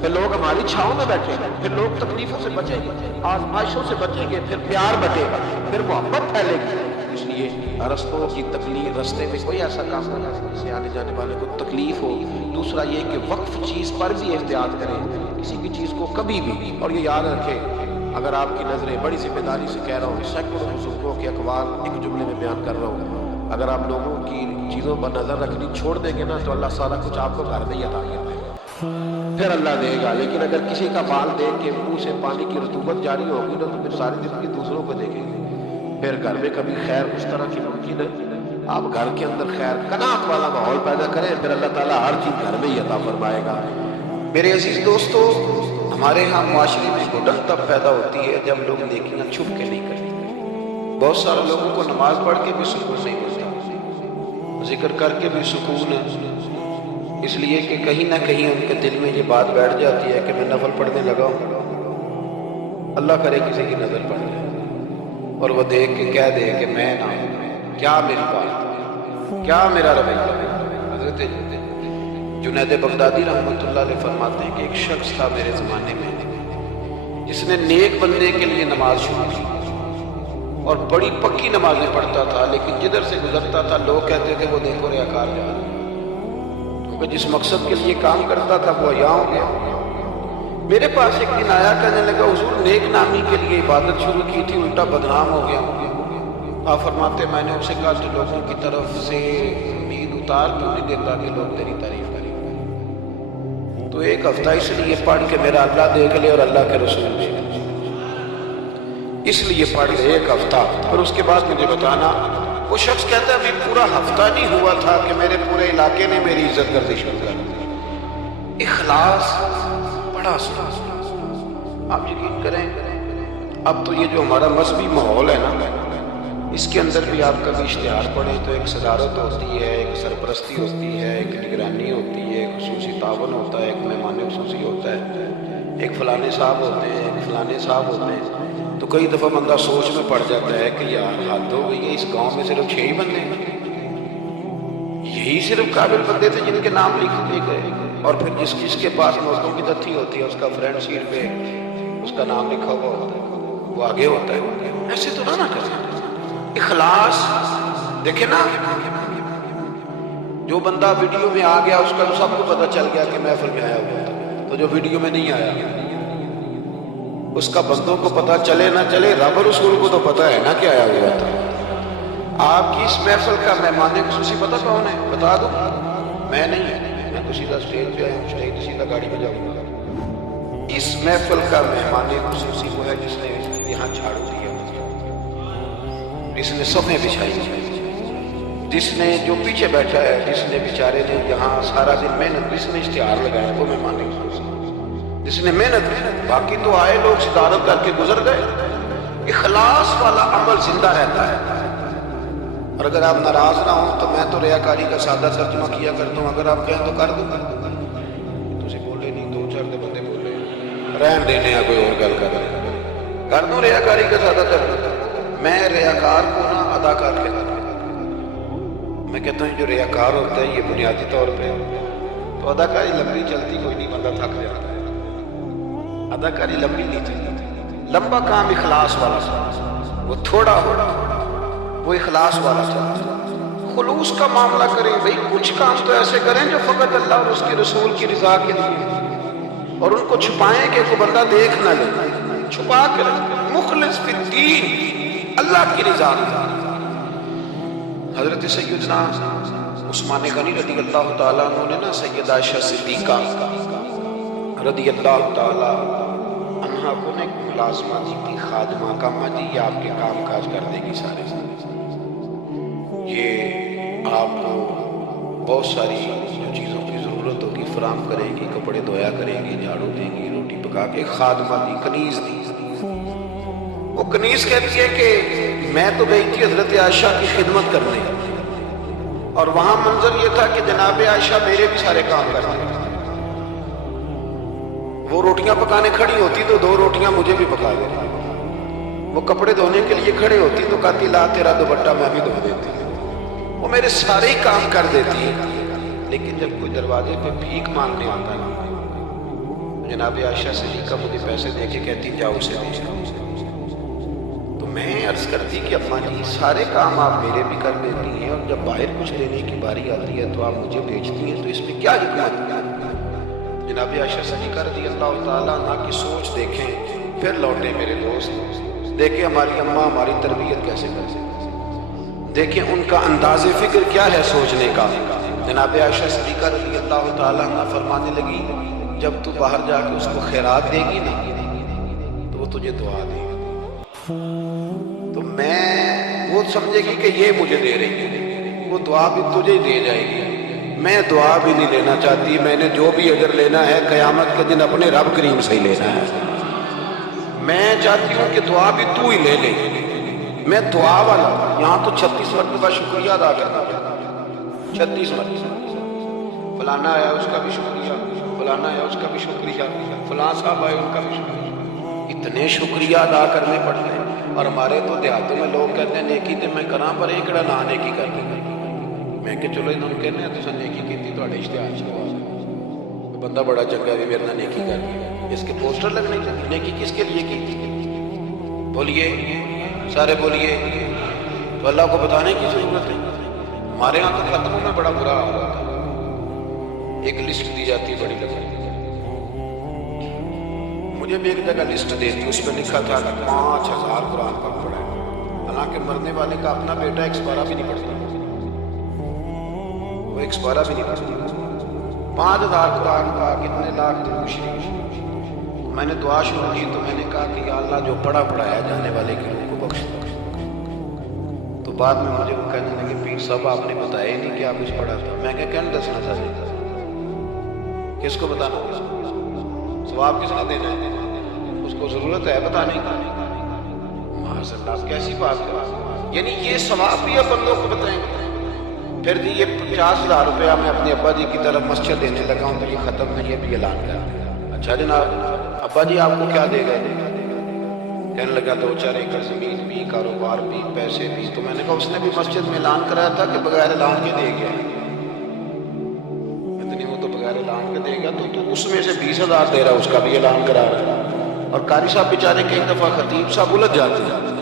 پھر لوگ ہماری چھاؤں میں بیٹھیں گے, پھر لوگ تکلیفوں سے بچیں گے, آزمائشوں سے بچیں گے, پھر پیار بٹے گا, پھر محبت پھیلے گی. اس لیے رستوں کی تکلیف, رستے میں کوئی ایسا کام نہ کرے جس سے آنے جانے والے کو تکلیف ہو. دوسرا یہ کہ وقف چیز پر بھی احتیاط کریں, کسی کی چیز کو کبھی بھی. اور یہ یاد رکھیں اگر آپ کی نظریں, بڑی ذمہ داری سے کہہ رہا ہوں, سینکڑوں بزرگوں کے اقوال ایک جملے میں بیان کر رہا ہوں, اگر آپ لوگوں کی چیزوں پر نظر رکھنی چھوڑ دیں گے نا تو اللہ سارا کچھ آپ کو گھر میں ہی عطا کر دے گا, پھر اللہ دے گا. لیکن اگر کسی کا بال دیکھ کے منہ سے پانی کی رطوبت جاری ہوگی نا تو پھر ساری زندگی دوسروں کو دیکھیں گے, پھر گھر میں کبھی خیر اس طرح کی ممکن ہے. آپ گھر کے اندر خیر قناعت والا ماحول پیدا کریں, پھر اللہ تعالیٰ ہر چیز گھر میں ہی عطا فرمائے گا. میرے عزیز دوستو, ہمارے ہاں معاشرے میں گھٹن تب پیدا ہوتی ہے جب لوگ نیکیاں چھپ کے نہیں کرتے. بہت سارے لوگوں کو نماز پڑھ کے بھی سکون نہیں ملتا, ذکر کر کے بھی سکون ہے, اس لیے کہ کہیں نہ کہیں ان کے دل میں یہ بات بیٹھ جاتی ہے کہ میں نفل پڑھنے لگا ہوں, اللہ کرے کسی کی نظر پڑ جائے اور وہ دیکھ کے کہہ دے کہ میں نہ, کیا میری بات, کیا میرا رویہ. حضرت جنید بغدادی رحمۃ اللہ علیہ فرماتے ہیں کہ ایک شخص تھا میرے زمانے میں جس نے نیک بندے کے لیے نماز شروع کی اور بڑی پکی نمازیں پڑھتا تھا, لیکن جدھر سے گزرتا تھا لوگ کہتے تھے وہ دیکھو ریاکار جا رہا ہے, کیونکہ جس مقصد کے لیے کام کرتا تھا وہ عیاں ہو گیا. میرے پاس ایک دن آیا, کہنے لگا حضور نیک نامی کے لیے عبادت شروع کی تھی, الٹا بدنام ہو گیا. آپ فرماتے میں نے ان سے کہا تو لوگوں کی طرف سے امید اتار کیوں نہیں دیتا کہ لوگ تیری تعریف کریں. تو ایک ہفتہ اس لیے پڑھ کے میرا اللہ دیکھ لے اور اللہ کے رسول دیکھ لے, اس لیے پڑھ لے ایک ہفتہ, اور اس کے بعد مجھے بتانا. وہ شخص کہتا ہے ابھی پورا ہفتہ نہیں ہوا تھا کہ میرے پورے علاقے نے میری عزت گردی شروع کر دی. اخلاص بڑا سنا. آپ یقین کریں اب تو یہ جو ہمارا مذہبی ماحول ہے نا, اس کے اندر بھی آپ کبھی اشتہار پڑھیں تو ایک صدارت ہوتی ہے, ایک سرپرستی ہوتی ہے, ایک نگرانی ہوتی ہے, ایک خصوصی تعاون ہوتا ہے, ایک مہمان خصوصی ہوتا ہے, ایک فلانے صاحب ہوتے ہیں, ایک فلانے صاحب ہوتے ہیں. تو کئی دفعہ بندہ سوچ میں پڑ جاتا ہے کہ یار حد ہو گئی ہے, اس گاؤں میں صرف 6 ہی بندے ہیں, یہی صرف قابل بندے تھے جن کے نام لکھ دیے گئے, اور پھر جس کے پاس نوٹوں کی دتھی ہوتی ہے اس کا فرینڈ شیٹ پہ اس کا نام لکھا ہوا ہوتا ہے, وہ آگے ہوتا ہے. ایسے تو نہ کریں. اخلاص دیکھیں نا, جو بندہ ویڈیو میں آ گیا اس کا تو سب کو پتہ چل گیا کہ محفل میں آیا ہوا تھا, تو جو ویڈیو میں نہیں آیا اس کا بندوں کو پتہ چلے نہ چلے, رب رسول کو تو پتہ ہے نا کہ آیا ہوا تھا. آپ کی اس محفل کا مہمان خصوصی پتہ کون ہے بتا دوں؟ میں نہیں, میں تو سیدھا اسٹیج پہ آیا ہوں, اسٹیج تو سیدھا گاڑی میں جاؤں گا. اس محفل کا مہمان خصوصی وہ ہے جس نے یہاں جھاڑو دیا, جس نے صفیں بچھائی, جس نے جو پیچھے بیٹھا ہے, جس نے بیچارے نے یہاں سارا دن محنت, جس نے اشتہار لگایا وہ مہمان خصوصی, جس نے محنت کی. باقی تو آئے لوگ صدارت کر کے گزر گئے. اخلاص والا عمل زندہ رہتا ہے. اور اگر آپ ناراض نہ ہوں تو میں تو ریاکاری کا سادہ ترجمہ کیا کرتا ہوں. اگر آپ کہیں تو کر دوں گا. تسی بولے نہیں, دو چار دے بندے بولے رہن دینے ہیں, کوئی اور گل کر دوں ریاکاری کا سادہ ترجمہ. میں ریاکار کو نہ اداکار کہتا ہوں. میں کہتا ہوں جو ریاکار ہوتا ہے یہ بنیادی طور پہ تو اداکاری لمبی چلتی کوئی نہیں, بندہ تھک جاتا ہے. اداکاری لمبی نہیں چلتی. لمبا کام اخلاص والا تھا, وہ تھوڑا ہو وہ اخلاص والا تھا. خلوص کا معاملہ کریں بھئی. کچھ کام تو ایسے کریں جو فقط اللہ اور اس کے رسول کی رضا کے لیے, اور ان کو چھپائیں کہ کوئی بندہ دیکھ نہ لے. چھپا کے رکھیں. مخلص فی الدین, اللہ کی رضا. حضرت سیدنا عثمان غنی رضی اللہ تعالیٰ عنہ نے نا سیدہ عائشہ صدیقہ رضی اللہ تعالیٰ عنہ کو نے ملازمہ دی تھی, خادمہ کا مادی, یہ آپ کے کام کاج کر دے گی سارے. یہ آپ کو بہت ساری جو چیزوں کی ضرورت ہوگی فراہم کرے گی, کپڑے دھویا کرے گی, جھاڑو دے گی, روٹی پکا کے. خادمہ دی, کنیز دی. وہ کنیز کہتی ہے کہ میں تو گئی تھی حضرت عائشہ کی خدمت کرنے, اور وہاں منظر یہ تھا کہ جناب عائشہ میرے بھی سارے کام کرتے. وہ روٹیاں پکانے کھڑی ہوتی تو 2 روٹیاں مجھے بھی پکا دیتی. وہ کپڑے دھونے کے لیے کھڑے ہوتی تو کہتی لا تیرا دوپٹہ میں بھی دھو دیتی. وہ میرے سارے کام کر دیتی. لیکن جب کوئی دروازے پہ بھیک مانگنے آتا نا, جناب عائشہ صدیقہ مجھے پیسے دے کے کہتی جاؤ اسے دے جاؤ. تو میں عرض کرتی کہ اماں جی سارے کام آپ میرے بھی کر دیتی ہیں, اور جب باہر کچھ لینے کی باری آتی ہے تو آپ مجھے بھیجتی ہیں, تو اس میں کیا حکمت ہے؟ جناب عائشہ صدیقہ رضی اللہ تعالیٰ عنہ کی سوچ دیکھیں. پھر لوٹے میرے دوست, دیکھیں ہماری اماں ہماری تربیت کیسے کرتے, دیکھیں ان کا انداز فکر کیا ہے سوچنے کا. جناب عائشہ صدیقہ رضی اللہ تعالیٰ عنہ فرمانے لگی جب تو باہر جا کے اس کو خیرات دے گی نا تو وہ تجھے دعا دے گی. تو میں وہ سمجھے گی کہ یہ مجھے دے رہی ہے, وہ دعا بھی تجھے ہی دے جائے گی. میں دعا بھی نہیں لینا چاہتی. میں نے جو بھی اجر لینا ہے قیامت کے دن اپنے رب کریم سے ہی لینا ہے. میں چاہتی ہوں کہ دعا بھی تو ہی لے لے. میں دعا والا. یہاں تو 36 مرتبہ شکریہ ادا کرنا, 36 مرتبہ. فلانا آیا اس کا بھی شکریہ, فلانا آیا اس کا بھی شکریہ, فلاں صاحب آئے ان کا بھی شکریہ. اتنے شکریہ ادا کرنے پڑتے ہیں. اور ہمارے تو دیہاتوں میں لوگ کہتے ہیں نیکی تے میں کراں پر یہ کہڑا نہ نیکی کر دیں. میں کہ چلو انہوں نے کہنے ہیں تساں نیکی کیتی تہاڈے اشتہار چ بندہ بڑا چنگا بھی میرے نال نیکی کر گیا, اس کے پوسٹر لگنے چاہیے. نیکی کس کے لیے کی تھی؟ بولیے سارے بولیے. تو اللہ کو بتانے کی ضرورت ہے. ہمارے یہاں تو ختموں میں بڑا برا حال ہوتا ہے. ایک لسٹ دی جاتی ہے بڑی لمبی. مجھے بھی ایک جگہ لسٹ دی تھی, اس پہ لکھا تھا کہ 5000 قرآن پاک پڑھا ہے. حالانکہ مرنے والے کا اپنا بیٹا ایک سپارہ بھی نہیں پڑھتا, وہ ایک سپارہ بھی نہیں پڑھتا. 5000 قرآن پاک, کتنے لاکھ درود شریف. میں نے دعا شروع کی تو میں نے کہا کہ یا اللہ جو پڑھایا جانے والے کی روح کو بخش. تو بعد میں مجھے وہ کہنے لگے پیر صاحب آپ نے بتایا نہیں کہ آپ کچھ پڑھا تھا. میں کہنے دسنا چاہیے کس کو بتانا, ثواب کس نے دینا ہے, اس کو ضرورت ہے بتانے کی. معاذ اللہ کیسی بات ہے. یعنی یہ ثواب بھی اب بندوں کو بتائیں گے. پھر جی یہ 50,000 روپیہ میں اپنے ابا جی کی طرف مسجد دینے لگا ہوں تو یہ ختم نہیں, یہ بھی اعلان کر دیا. اچھا جناب ابا جی آپ کو کیا دے گئے؟ کہنے لگا 2-4 ایکڑ زمین بھی, کاروبار بھی, پیسے بھی. تو میں نے کہا اس نے بھی مسجد میں اعلان کرایا تھا کہ بغیر اعلان کے دے گیا. اتنی وہ تو بغیر اعلان کے دے گا تو اس میں سے 20,000 دے رہا, اس کا بھی اعلان کرا رہا ہے. اور قاری صاحب بیچارے کے ایک دفعہ خطیب صاحب الجھ جاتے ہیں,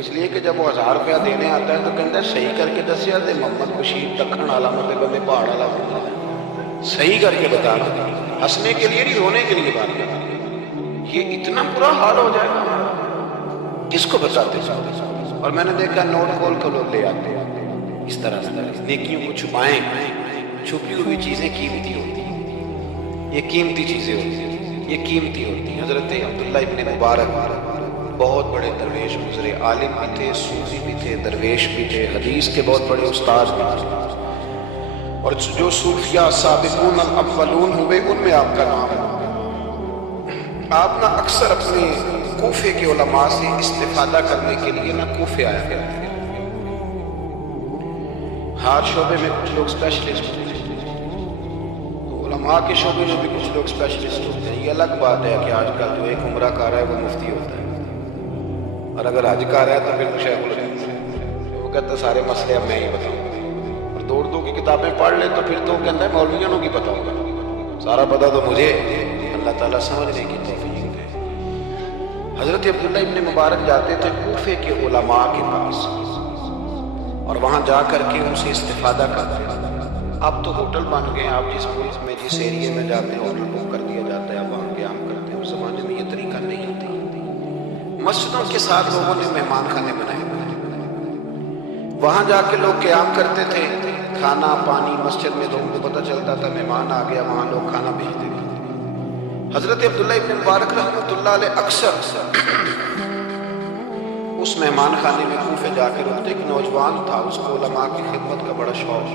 اس لیے کہ جب وہ 1000 روپیہ دینے آتا ہے تو کہتا ہے صحیح کر کے دسیا دے محمد بشیر دکھن والا مطلب بندے پہاڑ والا بندہ ہے, صحیح کر کے بتا رہا. ہنسنے کے لیے نہیں رونے کے لیے بات کرتا. یہ اتنا برا حال ہو جائے گا کس کو بتاتے ہیں. اور میں نے دیکھا نوٹ کھول کر لوگ لے آتے ہیں اس طرح سے. نیکیوں کو چھپائیں, چھپی ہوئی چیزیں قیمتی ہوتی ہیں. یہ قیمتی چیزیں ہوتی ہیں, یہ قیمتی ہوتی ہیں. حضرت عبداللہ ابن مبارک بہت بڑے درویش گزرے, عالم بھی تھے, صوفی بھی تھے, درویش بھی تھے, حدیث کے بہت بڑے استاد بھی تھے. اور جو صوفیاء سابقون الاولون ہوئے ان میں آپ کا نام ہے. آپ نا اکثر اپنے کوفے کے علماء سے استفادہ کرنے کے لیے نا کوفے آیا کرتے ہیں۔ ہر شعبے میں کچھ لوگ اسپیشلسٹ ہوتے ہیں، علماء کے شعبے میں بھی کچھ لوگ اسپیشلسٹ ہوتے ہیں۔ یہ الگ بات ہے کہ آج کل جو ایک عمرہ کر رہا ہے وہ مفتی ہوتا ہے، اور اگر حج کر رہا ہے تو پھر شیخ الحدیث ہے۔ وہ کہتا ہے سارے مسئلے اب میں ہی بتاؤں گا، اور دو اردو کی کتابیں پڑھ لے تو پھر تو کہتا ہے مولویوں کی بتاؤں گا، سارا پتہ تو مجھے۔ اللہ تعالیٰ سمجھنے کی توفیق دے۔ حضرت عبداللہ ابن مبارک جاتے تھے کوفے کے علماء کے پاس، اور وہاں جا کر کے ان سے استفادہ کرتے تھے۔ اب تو ہوٹل بن گئے، آپ جس ملک میں جس ایریے میں جاتے ہیں ہوٹل بک کر دیا جاتا ہے، اب وہاں قیام کرتے ہیں۔ اس زمانے میں یہ طریقہ نہیں ہوتا۔ مسجدوں کے ساتھ لوگوں نے مہمان خانے بنائے، وہاں جا کے لوگ قیام کرتے تھے، کھانا پانی مسجد میں لوگوں کو پتہ چلتا تھا مہمان آ گیا، وہاں لوگ کھانا بھیج دیتے تھے۔ حضرت عبداللہ ابن مبارک رحمۃ اللہ علیہ اکثر اس مہمان خانے میں کوفے جا کے رکتے۔ ایک نوجوان تھا، اس کو علماء کی خدمت کا بڑا شوق۔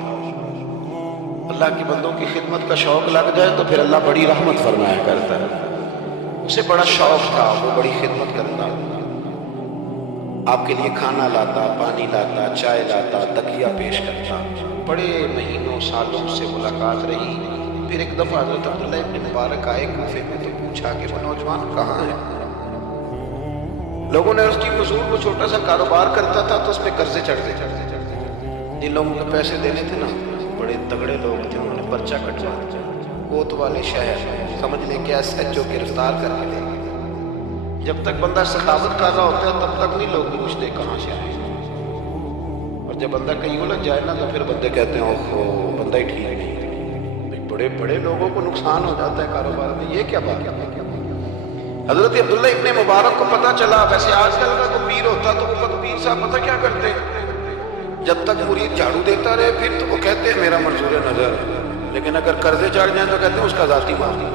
اللہ کے بندوں کی خدمت کا شوق لگ جائے تو پھر اللہ بڑی رحمت فرمایا کرتا ہے۔ اسے بڑا شوق تھا، وہ بڑی خدمت کرتا، آپ کے لیے کھانا لاتا، پانی لاتا، چائے لاتا، تکیہ پیش کرتا۔ بڑے مہینوں سالوں سے ملاقات رہی۔ پھر ایک دفعہ حضرت عبداللہ ابن مبارک آئے کوفے میں تو پوچھا کہ وہ نوجوان کہاں ہے؟ لوگوں نے اس کی حضور کو چھوٹا سا کاروبار کرتا تھا تو اس پہ قرضے چڑھتے جن لوگوں کو پیسے دینے تھے نا، بڑے تگڑے لوگ تھے، انہوں نے پرچہ کٹوا دیا، کوت والے شہر سمجھ لیں کہ ایس ایچ او گرفتار کر کے لے گئے۔ جب تک بندہ سخاوت کر رہا ہوتا ہے تب تک نہیں لوگ پوچھتے کہاں سے آئے، اور جب بندہ کہیں الجھ جائے نا تو پھر بندے کہتے ہیں اوہو بندہ ہی ٹھیک نہیں۔ بڑے بڑے لوگوں کو نقصان ہو جاتا ہے کاروبار میں، یہ کیا بات ہے؟ حضرت عبداللہ ابن مبارک کو پتہ چلا۔ ویسے آج کل کا تو پیر ہوتا تو وہ پیر صاحب پتہ کیا کرتے، جب تک مرید جھاڑو دیتا رہے پھر تو وہ کہتے ہیں میرا منظور نظر، لیکن اگر قرضے چڑھ جائیں تو کہتے ہیں اس کا ذاتی معاملہ،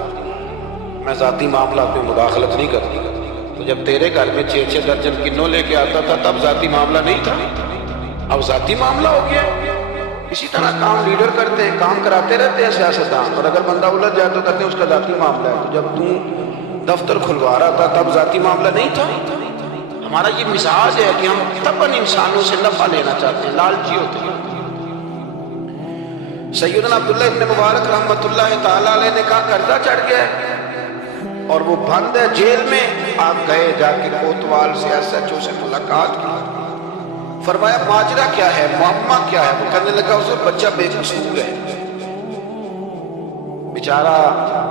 میں ذاتی معاملات میں مداخلت نہیں کرتی۔ تو جب تیرے گھر میں 6 درجن کنوں لے کے آتا تھا تب ذاتی معاملہ نہیں تھا، اب ذاتی معاملہ ہو گیا۔ اسی طرح کام لیڈر کرتے ہیں، کام کراتے رہتے ہیں سیاستدان، اور اگر بندہ الجھ جائے تو کہتے ہیں اس کا ذاتی معاملہ ہے۔ تو جب تم دفتر کھلوا رہا تھا تب ذاتی معاملہ نہیں تھا۔ ہمارا یہ مزاج ہے کہ ہم طبعاً انسانوں سے نفع لینا چاہتے ہیں، لالچی ہوتے ہیں۔ سیدنا عبداللہ ابن مبارک رحمۃ اللہ تعالیٰ علیہ نے کہا قرضہ چڑھ گیا ہے اور وہ بند ہے جیل میں۔ آپ گئے، جا کے کوتوال سے ایس ایچ او سے ملاقات کی، فرمایا ماجرا کیا ہے، معمہ کیا ہے؟ وہ کہنے لگا حضور بچہ بے قصور ہے، بیچارہ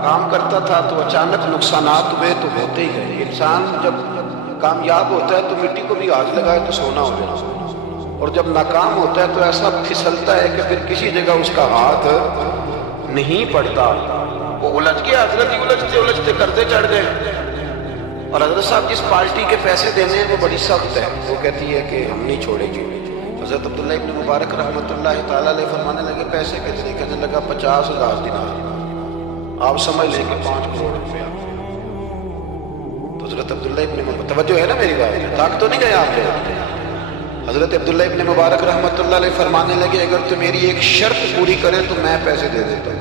کام کرتا تھا تو اچانک نقصانات ہوئے تو ہوتے ہی گئے۔ انسان جب کامیاب ہوتا ہے تو مٹی کو بھی ہاتھ لگائے تو سونا ہو جاتا ہے، اور جب ناکام ہوتا ہے تو ایسا پھسلتا ہے کہ پھر کسی جگہ اس کا ہاتھ نہیں پڑتا۔ وہ الجھ گیا، حضرت الجھتے الجھتے قرضے چڑھ گئے، اور حضرت صاحب جس پارٹی کے پیسے دینے ہیں وہ بڑی سخت ہے، وہ کہتی ہے کہ ہم نہیں چھوڑیں گے۔ حضرت عبداللہ ابن مبارک رحمۃ اللہ تعالیٰ علیہ فرمانے لگے پیسے کتنے؟ کہنے لگا 50,000 دینار، آپ سمجھ لیں کہ 5 کروڑ روپیہ۔ تو حضرت عبداللہ ابن مبارک، توجہ ہے نا میری بات، تاک تو نہیں گئے آپ لوگ؟ حضرت عبداللہ ابن مبارک رحمۃ اللہ علیہ فرمانے لگے اگر تو میری ایک شرط پوری کرے تو میں پیسے دے دیتا ہوں۔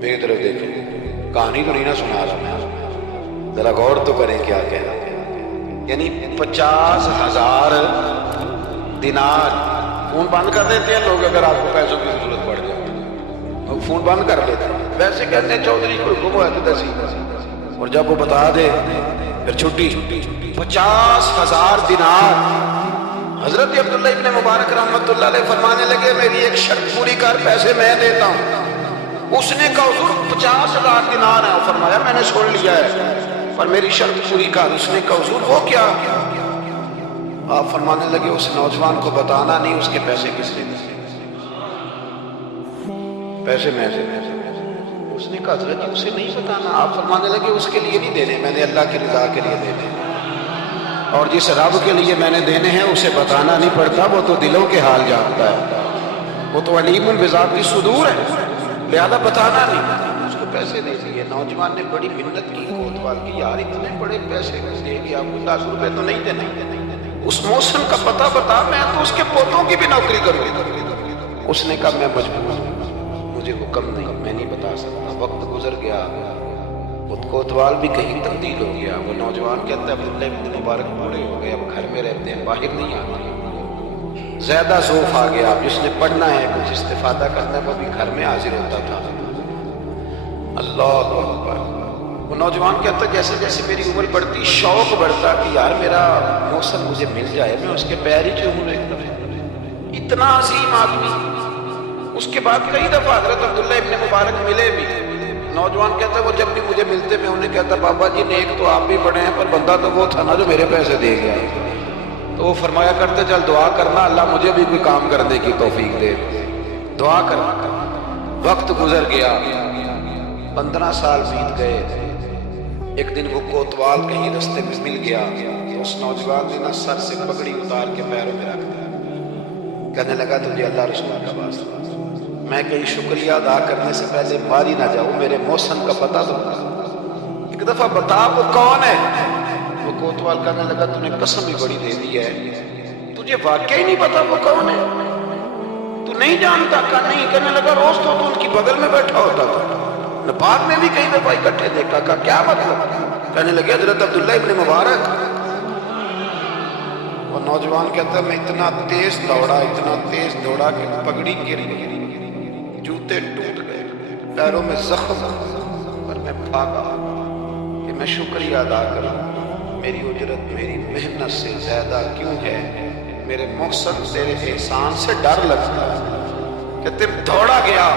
میری طرف دیکھیں، کہانی تو نہیں نہ سنا رہا میں، ذرا غور تو کریں کیا کہہ رہا ہے۔ یعنی 50,000 دینار۔ فون بند کر دیتے ہیں لوگ اگر آپ کو پیسوں کی ضرورت پڑ جائے تو فون بند کر لیتے ہیں، ویسے کہتے ہیں چودھری کو حکم ہے تو دسی، اور جب وہ بتا دے پھر چھٹی۔ 50,000 دینار۔ حضرت عبداللہ ابن مبارک رحمۃ اللہ علیہ فرمانے لگے میری ایک شرط پوری کر، پیسے میں دیتا ہوں۔ اس نے کہا حضور 50,000 دینار ہے، فرمایا میں نے سن لیا ہے پر میری شرط پوری کر۔ اس نے کہا حضور وہ کیا؟ آپ فرمانے لگے اس نوجوان کو بتانا نہیں اس کے پیسے کس نے دیے، پیسے میں سے۔ اس نے کہا حضرت جی اسے نہیں بتانا۔ آپ فرمانے لگے اس کے لیے نہیں دینے، میں نے اللہ کی رضا کے لیے دینے، اور جس رب کے لیے میں نے دینے ہیں اسے بتانا نہیں پڑتا، وہ تو دلوں کے حال جانتا ہے، وہ تو علیم بذات الصدور ہے، لہذا بتانا نہیں۔ اس کو پیسے دے دیے۔ نوجوان نے بڑی منت کی کوتوال کی، یار اتنے بڑے پیسے دے گیا، 10 روپے تو نہیں دینے، اس موسم کا پتہ بتا، میں تو اس کے پوتوں کی بھی نوکری کروں گی۔ اس نے کہا میں مجبور ہوں، مجھے حکم نہیں، میں نہیں بتا سکتا۔ وقت گزر گیا، خود کوتوال بھی کہیں تبدیل ہو گیا. وہ نوجوان کہتا ہے عبداللہ ابن مبارک بوڑھے ہو گئے، اب گھر میں رہتے ہیں، باہر نہیں آتے. زیادہ ذوف آ گیا، اب جس نے پڑھنا ہے کچھ استفادہ کرنا ہے وہ بھی گھر میں حاضر ہوتا تھا. اللہ اکبر. وہ نوجوان کہتا ہے جیسے جیسے میری عمر بڑھتی شوق بڑھتا کہ یار میرا محسن مجھے مل جائے، میں اس کے پیر ہی کیوں ہوں. اتنا عظیم آدمی. اس کے بعد کئی دفعہ حضرت عبداللہ ابن مبارک ملے بھی. نوجوان کہتا ہے وہ جب بھی مجھے ملتے میں انہیں کہتا بابا جی نیک تو آپ بھی بڑے ہیں پر بندہ تو وہ تھا نا جو میرے پیسے دے گیا. تو وہ فرمایا کرتے چل دعا کرنا اللہ مجھے بھی کوئی کام کرنے کی توفیق دے. دعا کرنا. وقت گزر گیا، 15 سال بیت گئے. ایک دن وہ کوتوال کہیں رستے میں مل گیا تو اس نوجوان نے نا سر سے پگڑی اتار کے پیروں میں رکھ دیا. کہنے لگا تجھے اللہ رسول کا واسطہ میں کہیں شکریہ ادا کرنے سے پہلے مار ہی نہ جاؤں، میرے محسن کا پتہ دو. ایک دفعہ بتا وہ کون ہے. وہ کوتوال کہنے لگا تو نے قسم ہی بڑی دے دی ہے، تجھے واقعی نہیں پتا وہ کون ہے، تو نہیں جانتا. کہا نہیں. کہنے لگا روز تو ان کی بغل میں بیٹھا ہوتا تھا، بعد میں بھی کئی دفعہ اکٹھے دیکھا. کہا کیا مطلب؟ کہنے لگے حضرت عبداللہ ابن مبارک. اور نوجوان کہتا ہے میں اتنا تیز دوڑا کہ پگڑی گر گئی، جوتے ٹوٹ گئے، پیروں میں زخم، پر میں بھاگا کہ میں شکریہ ادا کروں. میری اجرت میری محنت سے زیادہ کیوں ہے؟ میرے محسن تیرے احسان سے ڈر لگتا ہے. کہتے دوڑا گیا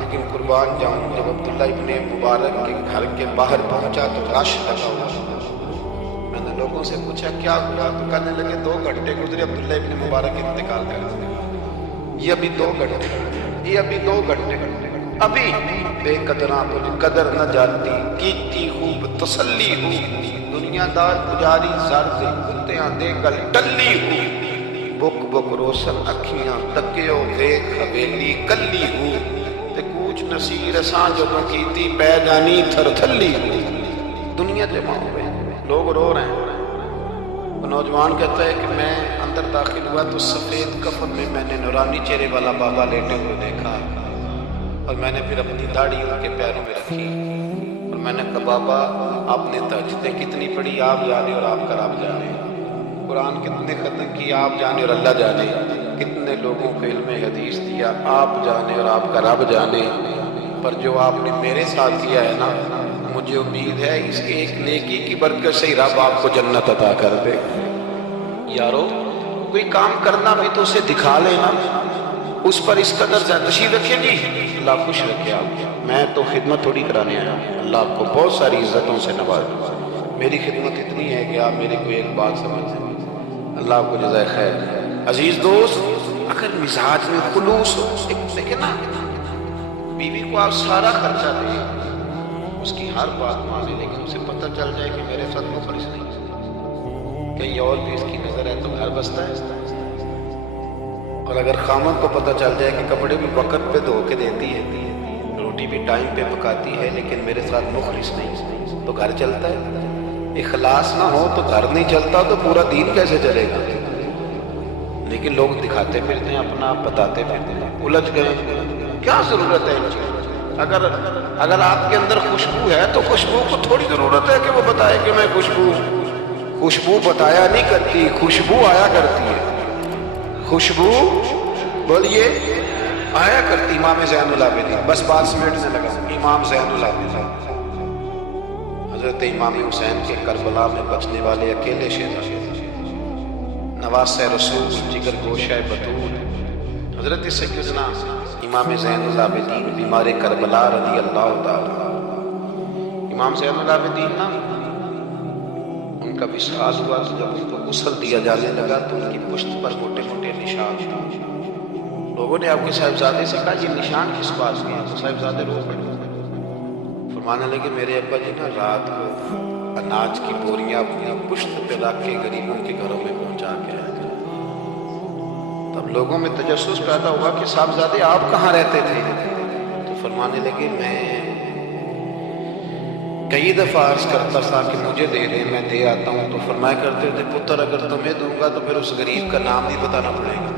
لیکن قربان جاؤں جب عبداللہ ابن مبارک کے گھر کے باہر پہنچا تو رش لگا ہوا. میں نے لوگوں سے پوچھا کیا ہوا تو کہنے لگے 2 گھنٹے گزرے عبداللہ ابن مبارک انتقال کر دیا. یہ ابھی 2 گھنٹے، یہ ابھی 2 گھنٹے. ابھی بے قدراں تجھے قدر نہ جانتی، کیتی خوب تسلی ہو، دنیا دار پجاری زر دے کتیاں دے گل ٹلی ہو، بک بک روشن اکھیاں تکیو ویکھ حویلی کلی ہو، تے کوچ نصیر اساں جدوں کیتی پے جانی تھر تھلی ہو. دنیا جمع ہوئے، لوگ رو رہے ہیں. وہ نوجوان کہتا ہے کہ میں اندر داخل ہوا تو سفید کفن میں نے نورانی چہرے والا بابا لیٹے ہوئے دیکھا، اور میں نے پھر اپنی داڑھی ان کے پیروں میں رکھی اور میں نے کہا بابا آپ نے تہجدیں کتنی پڑھی آپ جانے اور آپ کا رب جانے، قرآن کتنے ختم کیا آپ جانے اور اللہ جانے، کتنے لوگوں کو علم حدیث دیا آپ جانے اور آپ کا رب جانے، پر جو آپ نے میرے ساتھ کیا ہے نا مجھے امید ہے اس ایک نیکی کی برکت سے ہی رب آپ کو جنت عطا کر دے. یارو کوئی کام کرنا بھی تو اسے دکھا لینا، اس پر اس قدر زیادتی رکھیں جی. اللہ خوش رکھے آپ. میں تو خدمت تھوڑی کرانے آیا، اللہ آپ کو بہت ساری عزتوں سے نوازے. میری خدمت اتنی ہے کہ آپ میری کوئی ایک بات سمجھیں. اللہ آپ کو جزائے خیر. عزیز دوست اگر مزاج میں خلوص ہو، دیکھیں نا بیوی کو آپ سارا خرچہ دیں، اس کی ہر بات مانے، لیکن اسے پتہ چل جائے کہ میرے ساتھ مخلص نہیں، کہیں اور بھی اس کی نظر ہے تو گھر بستا ہے. اور اگر خامد کو پتہ چل جائے کہ کپڑے بھی وقت پہ دھو کے دیتی ہے، روٹی بھی ٹائم پہ پکاتی ہے، لیکن میرے ساتھ مخلص نہیں، تو گھر چلتا ہے. اخلاص نہ ہو تو گھر نہیں چلتا، تو پورا دین کیسے چلے گا؟ لیکن لوگ دکھاتے پھرتے ہیں اپنا، بتاتے پھرتے ہیں. الجھ گئے. کیا ضرورت ہے ان چیزوں؟ اگر آپ کے اندر خوشبو ہے تو خوشبو کو تھوڑی ضرورت ہے کہ وہ بتائے کہ میں خوشبو بتایا نہیں کرتی، خوشبو آیا کرتی ہے. خوشبو بولیے آیا کرتی. امام زین العابدین، بس بات سمیٹنے لگا. امام زین العابدین حضرت امام حسین کے کربلا میں بچنے والے اکیلے شہدا، نواسہ رسول، جگر گوشہ بطول، حضرت سیدنا امام زین العابدین بیمار کربلا رضی اللہ تعالی. امام زین العابدین نا ان کا وصال ہوا تو جب ان کو غسل دیا جانے لگا تو ان کی پشت پر موٹے موٹے نشان تھے. لوگوں نے آپ کے صاحبزادے سے کہا یہ نشان کس بات کے ہیں؟ تو صاحبزادے رو پڑے، فرمانے لگے میرے ابا جی نا رات کو اناج کی بوریاں اپنی پشت پہ رکھ کے غریبوں کے گھروں میں پہنچا کے آئے. تب لوگوں میں تجسس پیدا ہوا کہ صاحبزادے آپ کہاں رہتے تھے؟ تو فرمانے لگے میں کئی دفعہ عرض کرتا تھا کہ مجھے دے دیں، میں دے آتا ہوں. تو فرمایا کرتے تھے پتر اگر تمہیں دوں گا تو پھر اس غریب کا نام بھی بتانا پڑے گا،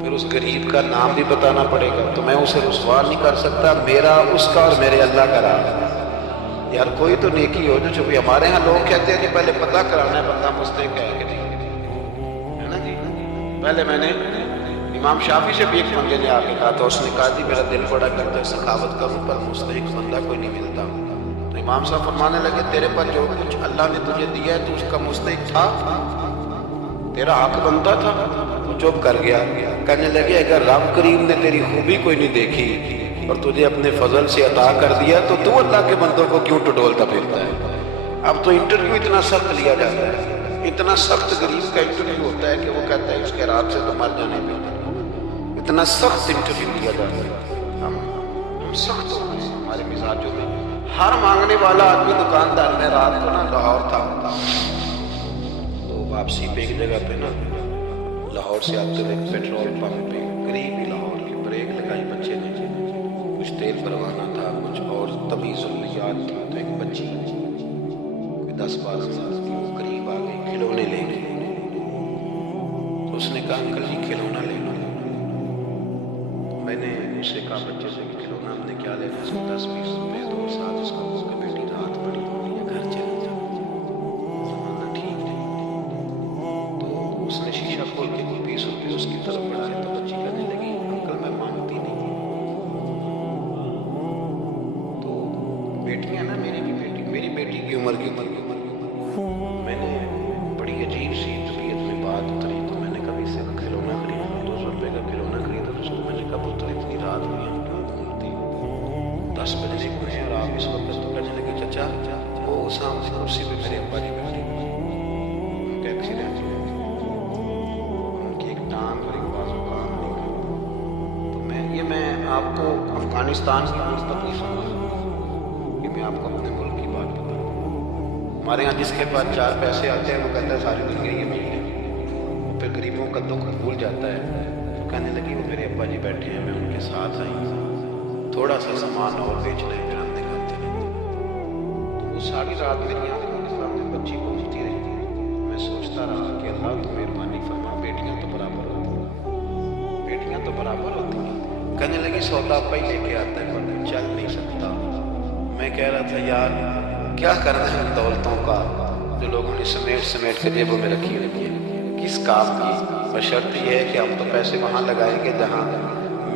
پھر اس غریب کا نام بھی بتانا پڑے گا، تو میں اسے رسوا نہیں کر سکتا. میرا اس کا اور میرے اللہ کا راز. یار کوئی تو نیکی ہو جو چھپی. ہمارے ہاں لوگ کہتے ہیں جی پہلے پتہ کرانا ہے بندہ مستحق ہے کہ نہیں, ہے نا جی. پہلے میں نے امام شافعی سے بھی ایک بندے نے آ کے کہا تھا, اس نے کہا جی میرا دل بڑا کرتا ہے سخاوت کروں پر مستحق بندہ کوئی نہیں ملتا. تو امام صاحب فرمانے لگے تیرے پر جو کچھ اللہ نے تجھے دیا ہے تو اس کا مستحق تھا, تیرا حق بنتا تھا, تو چپ کر گیا. کہنے لگے اگر رب کریم نے تیری خوبی کوئی نہیں دیکھی اور تجھے اپنے فضل سے عطا کر دیا تو اللہ کے بندوں کو کیوں ٹٹولتا پھرتا ہے. اب تو انٹرویو اتنا سخت لیا جاتا ہے, اتنا سخت غریب کا انٹرویو ہوتا ہے کہ وہ کہتا ہے اس کے رات سے تو مر جانے پہ. اتنا سخت انٹرویو لیا جاتا ہے. ہم سخت ہو گئے ہمارے مزاجوں میں. ہر مانگنے والا آدمی دکاندار میں رات کو نا لاہور تھا, تو واپسی پہ ایک جگہ پہ نا لاہور سے آتے ہوئے پیٹرول پمپ پہ قریب ہی لاہور کی بریک لگائی بچے نے, کچھ تیل بھروانا تھا کچھ اور تمیز الیات تھی. تو ایک بچی 10-12 سال کی وہ قریب آ گئی کھلونے لے کے. تو اس نے کہا انکل جی کھلونا لے لو. میں نے اس سے کہا بچے سے کہ کھلونا ہم نے کیا لینا, اس کو 10-20 روپے دو, ساتھ اس کو کہ بیٹی رات پڑی ہوئی ہے گھر چلے جاؤ. زمانہ ٹھیک نہیں. تو اس نے شیشہ کھول کے 20 روپے اس کی طرف بڑھائے. تو بچی کہنے لگی انکل میں مانگتی نہیں. تو بیٹیاں نا میری بیٹی کی عمر کی میں نے بڑی عجیب سی طبیعت میں بات اتری. تو میں نے کبھی سے کھلونا خریدا 200 روپے کا کھلونا خریدا. تو اس کو میں نے کہا پتر اتنی رات ہوئی ہے کیوں ڈھونڈتی 10 بجے ہوئے ہیں اور آپ اس وقت. تو کہنے لگے چچا وہ سامنے کرسی پہ میرے ابا جی بیٹھے ان کا ایکسیڈنٹ ہوا, ان کی ایک ٹانگ اور ایک بازو کام نہیں کر. تو میں آپ کو افغانستان کی مستقبل نہیں سنوں کہ میں آپ کو اپنے ملک کی بات بتاؤں. ہمارے یہاں جس کے پاس 4 پیسے آتے ہیں وہ کہتا ہے ساری دنیا یہ مل گئی, پھر غریبوں کا دکھ بھول جاتا ہے. تو کہنے لگی وہ میرے ابا جی بیٹھے ہیں میں ان کے ساتھ آئی ہوں, تھوڑا سا سامان اور بیچنا ہے پھر ہم نکلتے ہیں. تو وہ ساری رات میری آنکھوں کے سامنے بچی گھومتی رہی. میں سوچتا رہا کہ اللہ تو مہربانی فرما, بیٹیاں تو برابر ہوتی ہیں, بیٹیاں تو برابر ہوتی ہیں. کہنے لگی سودا ابا ہی لے کے آتا ہے پر چل نہیں سکتا. میں کہہ رہا تھا یار کیا کرنا ہے ان دولتوں کا جو لوگوں نے سمیٹ کے جیبوں میں رکھی ہے, کس کام کی. بشرط یہ ہے کہ ہم تو پیسے وہاں لگائیں گے جہاں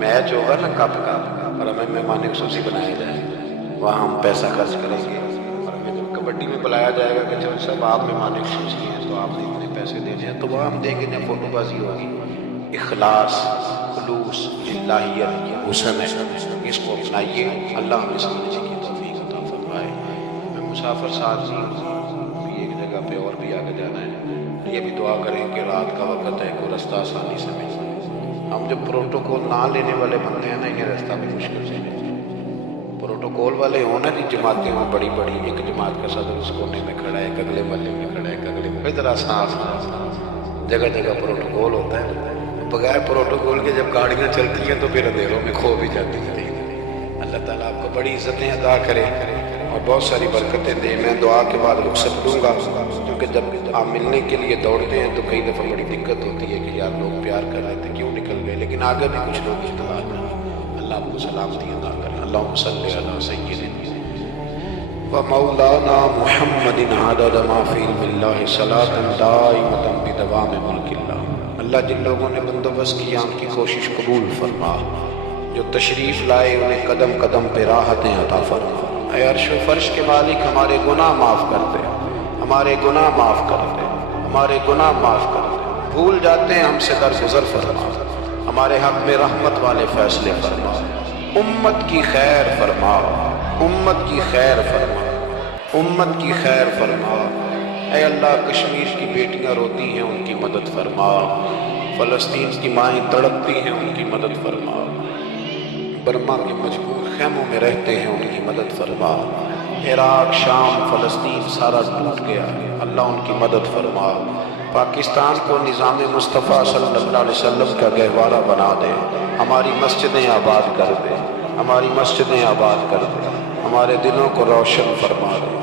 میچ ہوگا نا کپ کا, اور ہمیں مہمان خصوصی بنایا جائے وہاں ہم پیسہ خرچ کریں گے. اور ہمیں جب کبڈی میں بلایا جائے گا کہ چلو صاحب آپ مہمان خصوصی ہیں تو آپ نے اتنے پیسے دینے ہیں, تو وہاں ہم دیں گے جب فوٹو بازی ہوگی. اخلاص خلوص اللہیت حسن ہے, اس کو اپنائیے. اللہ ہمیں سمجھنے کی توفیق عطا فرمائے. میں مسافر ساتھ بھی ایک جگہ پہ اور بھی آگے جانا ہے, یہ بھی دعا کریں کہ رات کا وقت ہے کوئی رستہ آسانی سے مل جائے. ہم جو پروٹوکول نہ لینے والے بندے ہیں نا انہیں راستہ بھی مشکل سے مل جائے. پروٹوکول والے ہوں نا جی, جماعتیں ہوں بڑی بڑی, ایک جماعت کا صدر اس کونے میں کھڑا ہے, ایک اگلے محلے میں کھڑا ہے, ایک اگلے میں, ادھر آسان جگہ جگہ پروٹوکول ہوتا ہے. بغیر پروٹوکول کے جب گاڑیاں چلتی ہیں تو پھر اندھیروں میں کھو بھی جاتی ہیں. اللہ تعالیٰ آپ کو بڑی عزتیں عطا کرے اور بہت ساری برکتیں دے. میں دعا کے بعد رخصت دوں گا کیونکہ جب آپ ملنے کے لیے دوڑتے ہیں تو کئی دفعہ بڑی دقت ہوتی ہے کہ یار لوگ پیار کر رہے تھے کیوں نکل گئے, لیکن آگے بھی کچھ لوگ انتظار کریں. اللہ آپ کو سلامتی عطا کرے. اللہم صلی علی سیدنا و مولانا محمد عدد ما فی علم اللہ صلاۃ دائمۃ بدوام ملک اللہ. اللہ جن لوگوں نے بندوبست کیا ان کی کوشش قبول فرما, جو تشریف لائے انہیں قدم قدم پہ راحتیں عطا فرما. اے عرش و فرش کے مالک ہمارے گناہ معاف کر دے, ہمارے گناہ معاف کر دے, ہمارے گناہ معاف کر دے. بھول جاتے ہیں ہم سے درگزر فرما, ہمارے حق میں رحمت والے فیصلے فرما. امت کی خیر فرما, امت کی خیر فرما, امت کی خیر فرما. اے اللہ کشمیر کی بیٹیاں روتی ہیں ان کی مدد فرما, فلسطین کی مائیں تڑپتی ہیں ان کی مدد فرما, برما کے مجبور خیموں میں رہتے ہیں ان کی مدد فرما. عراق شام فلسطین سارا ٹوٹ گیا, اللہ ان کی مدد فرما. پاکستان کو نظام مصطفیٰ صلی اللہ علیہ وسلم کا گہوارہ بنا دے. ہماری مسجدیں آباد کر دے, ہماری مسجدیں آباد کر دے, ہمارے دلوں کو روشن فرما دے.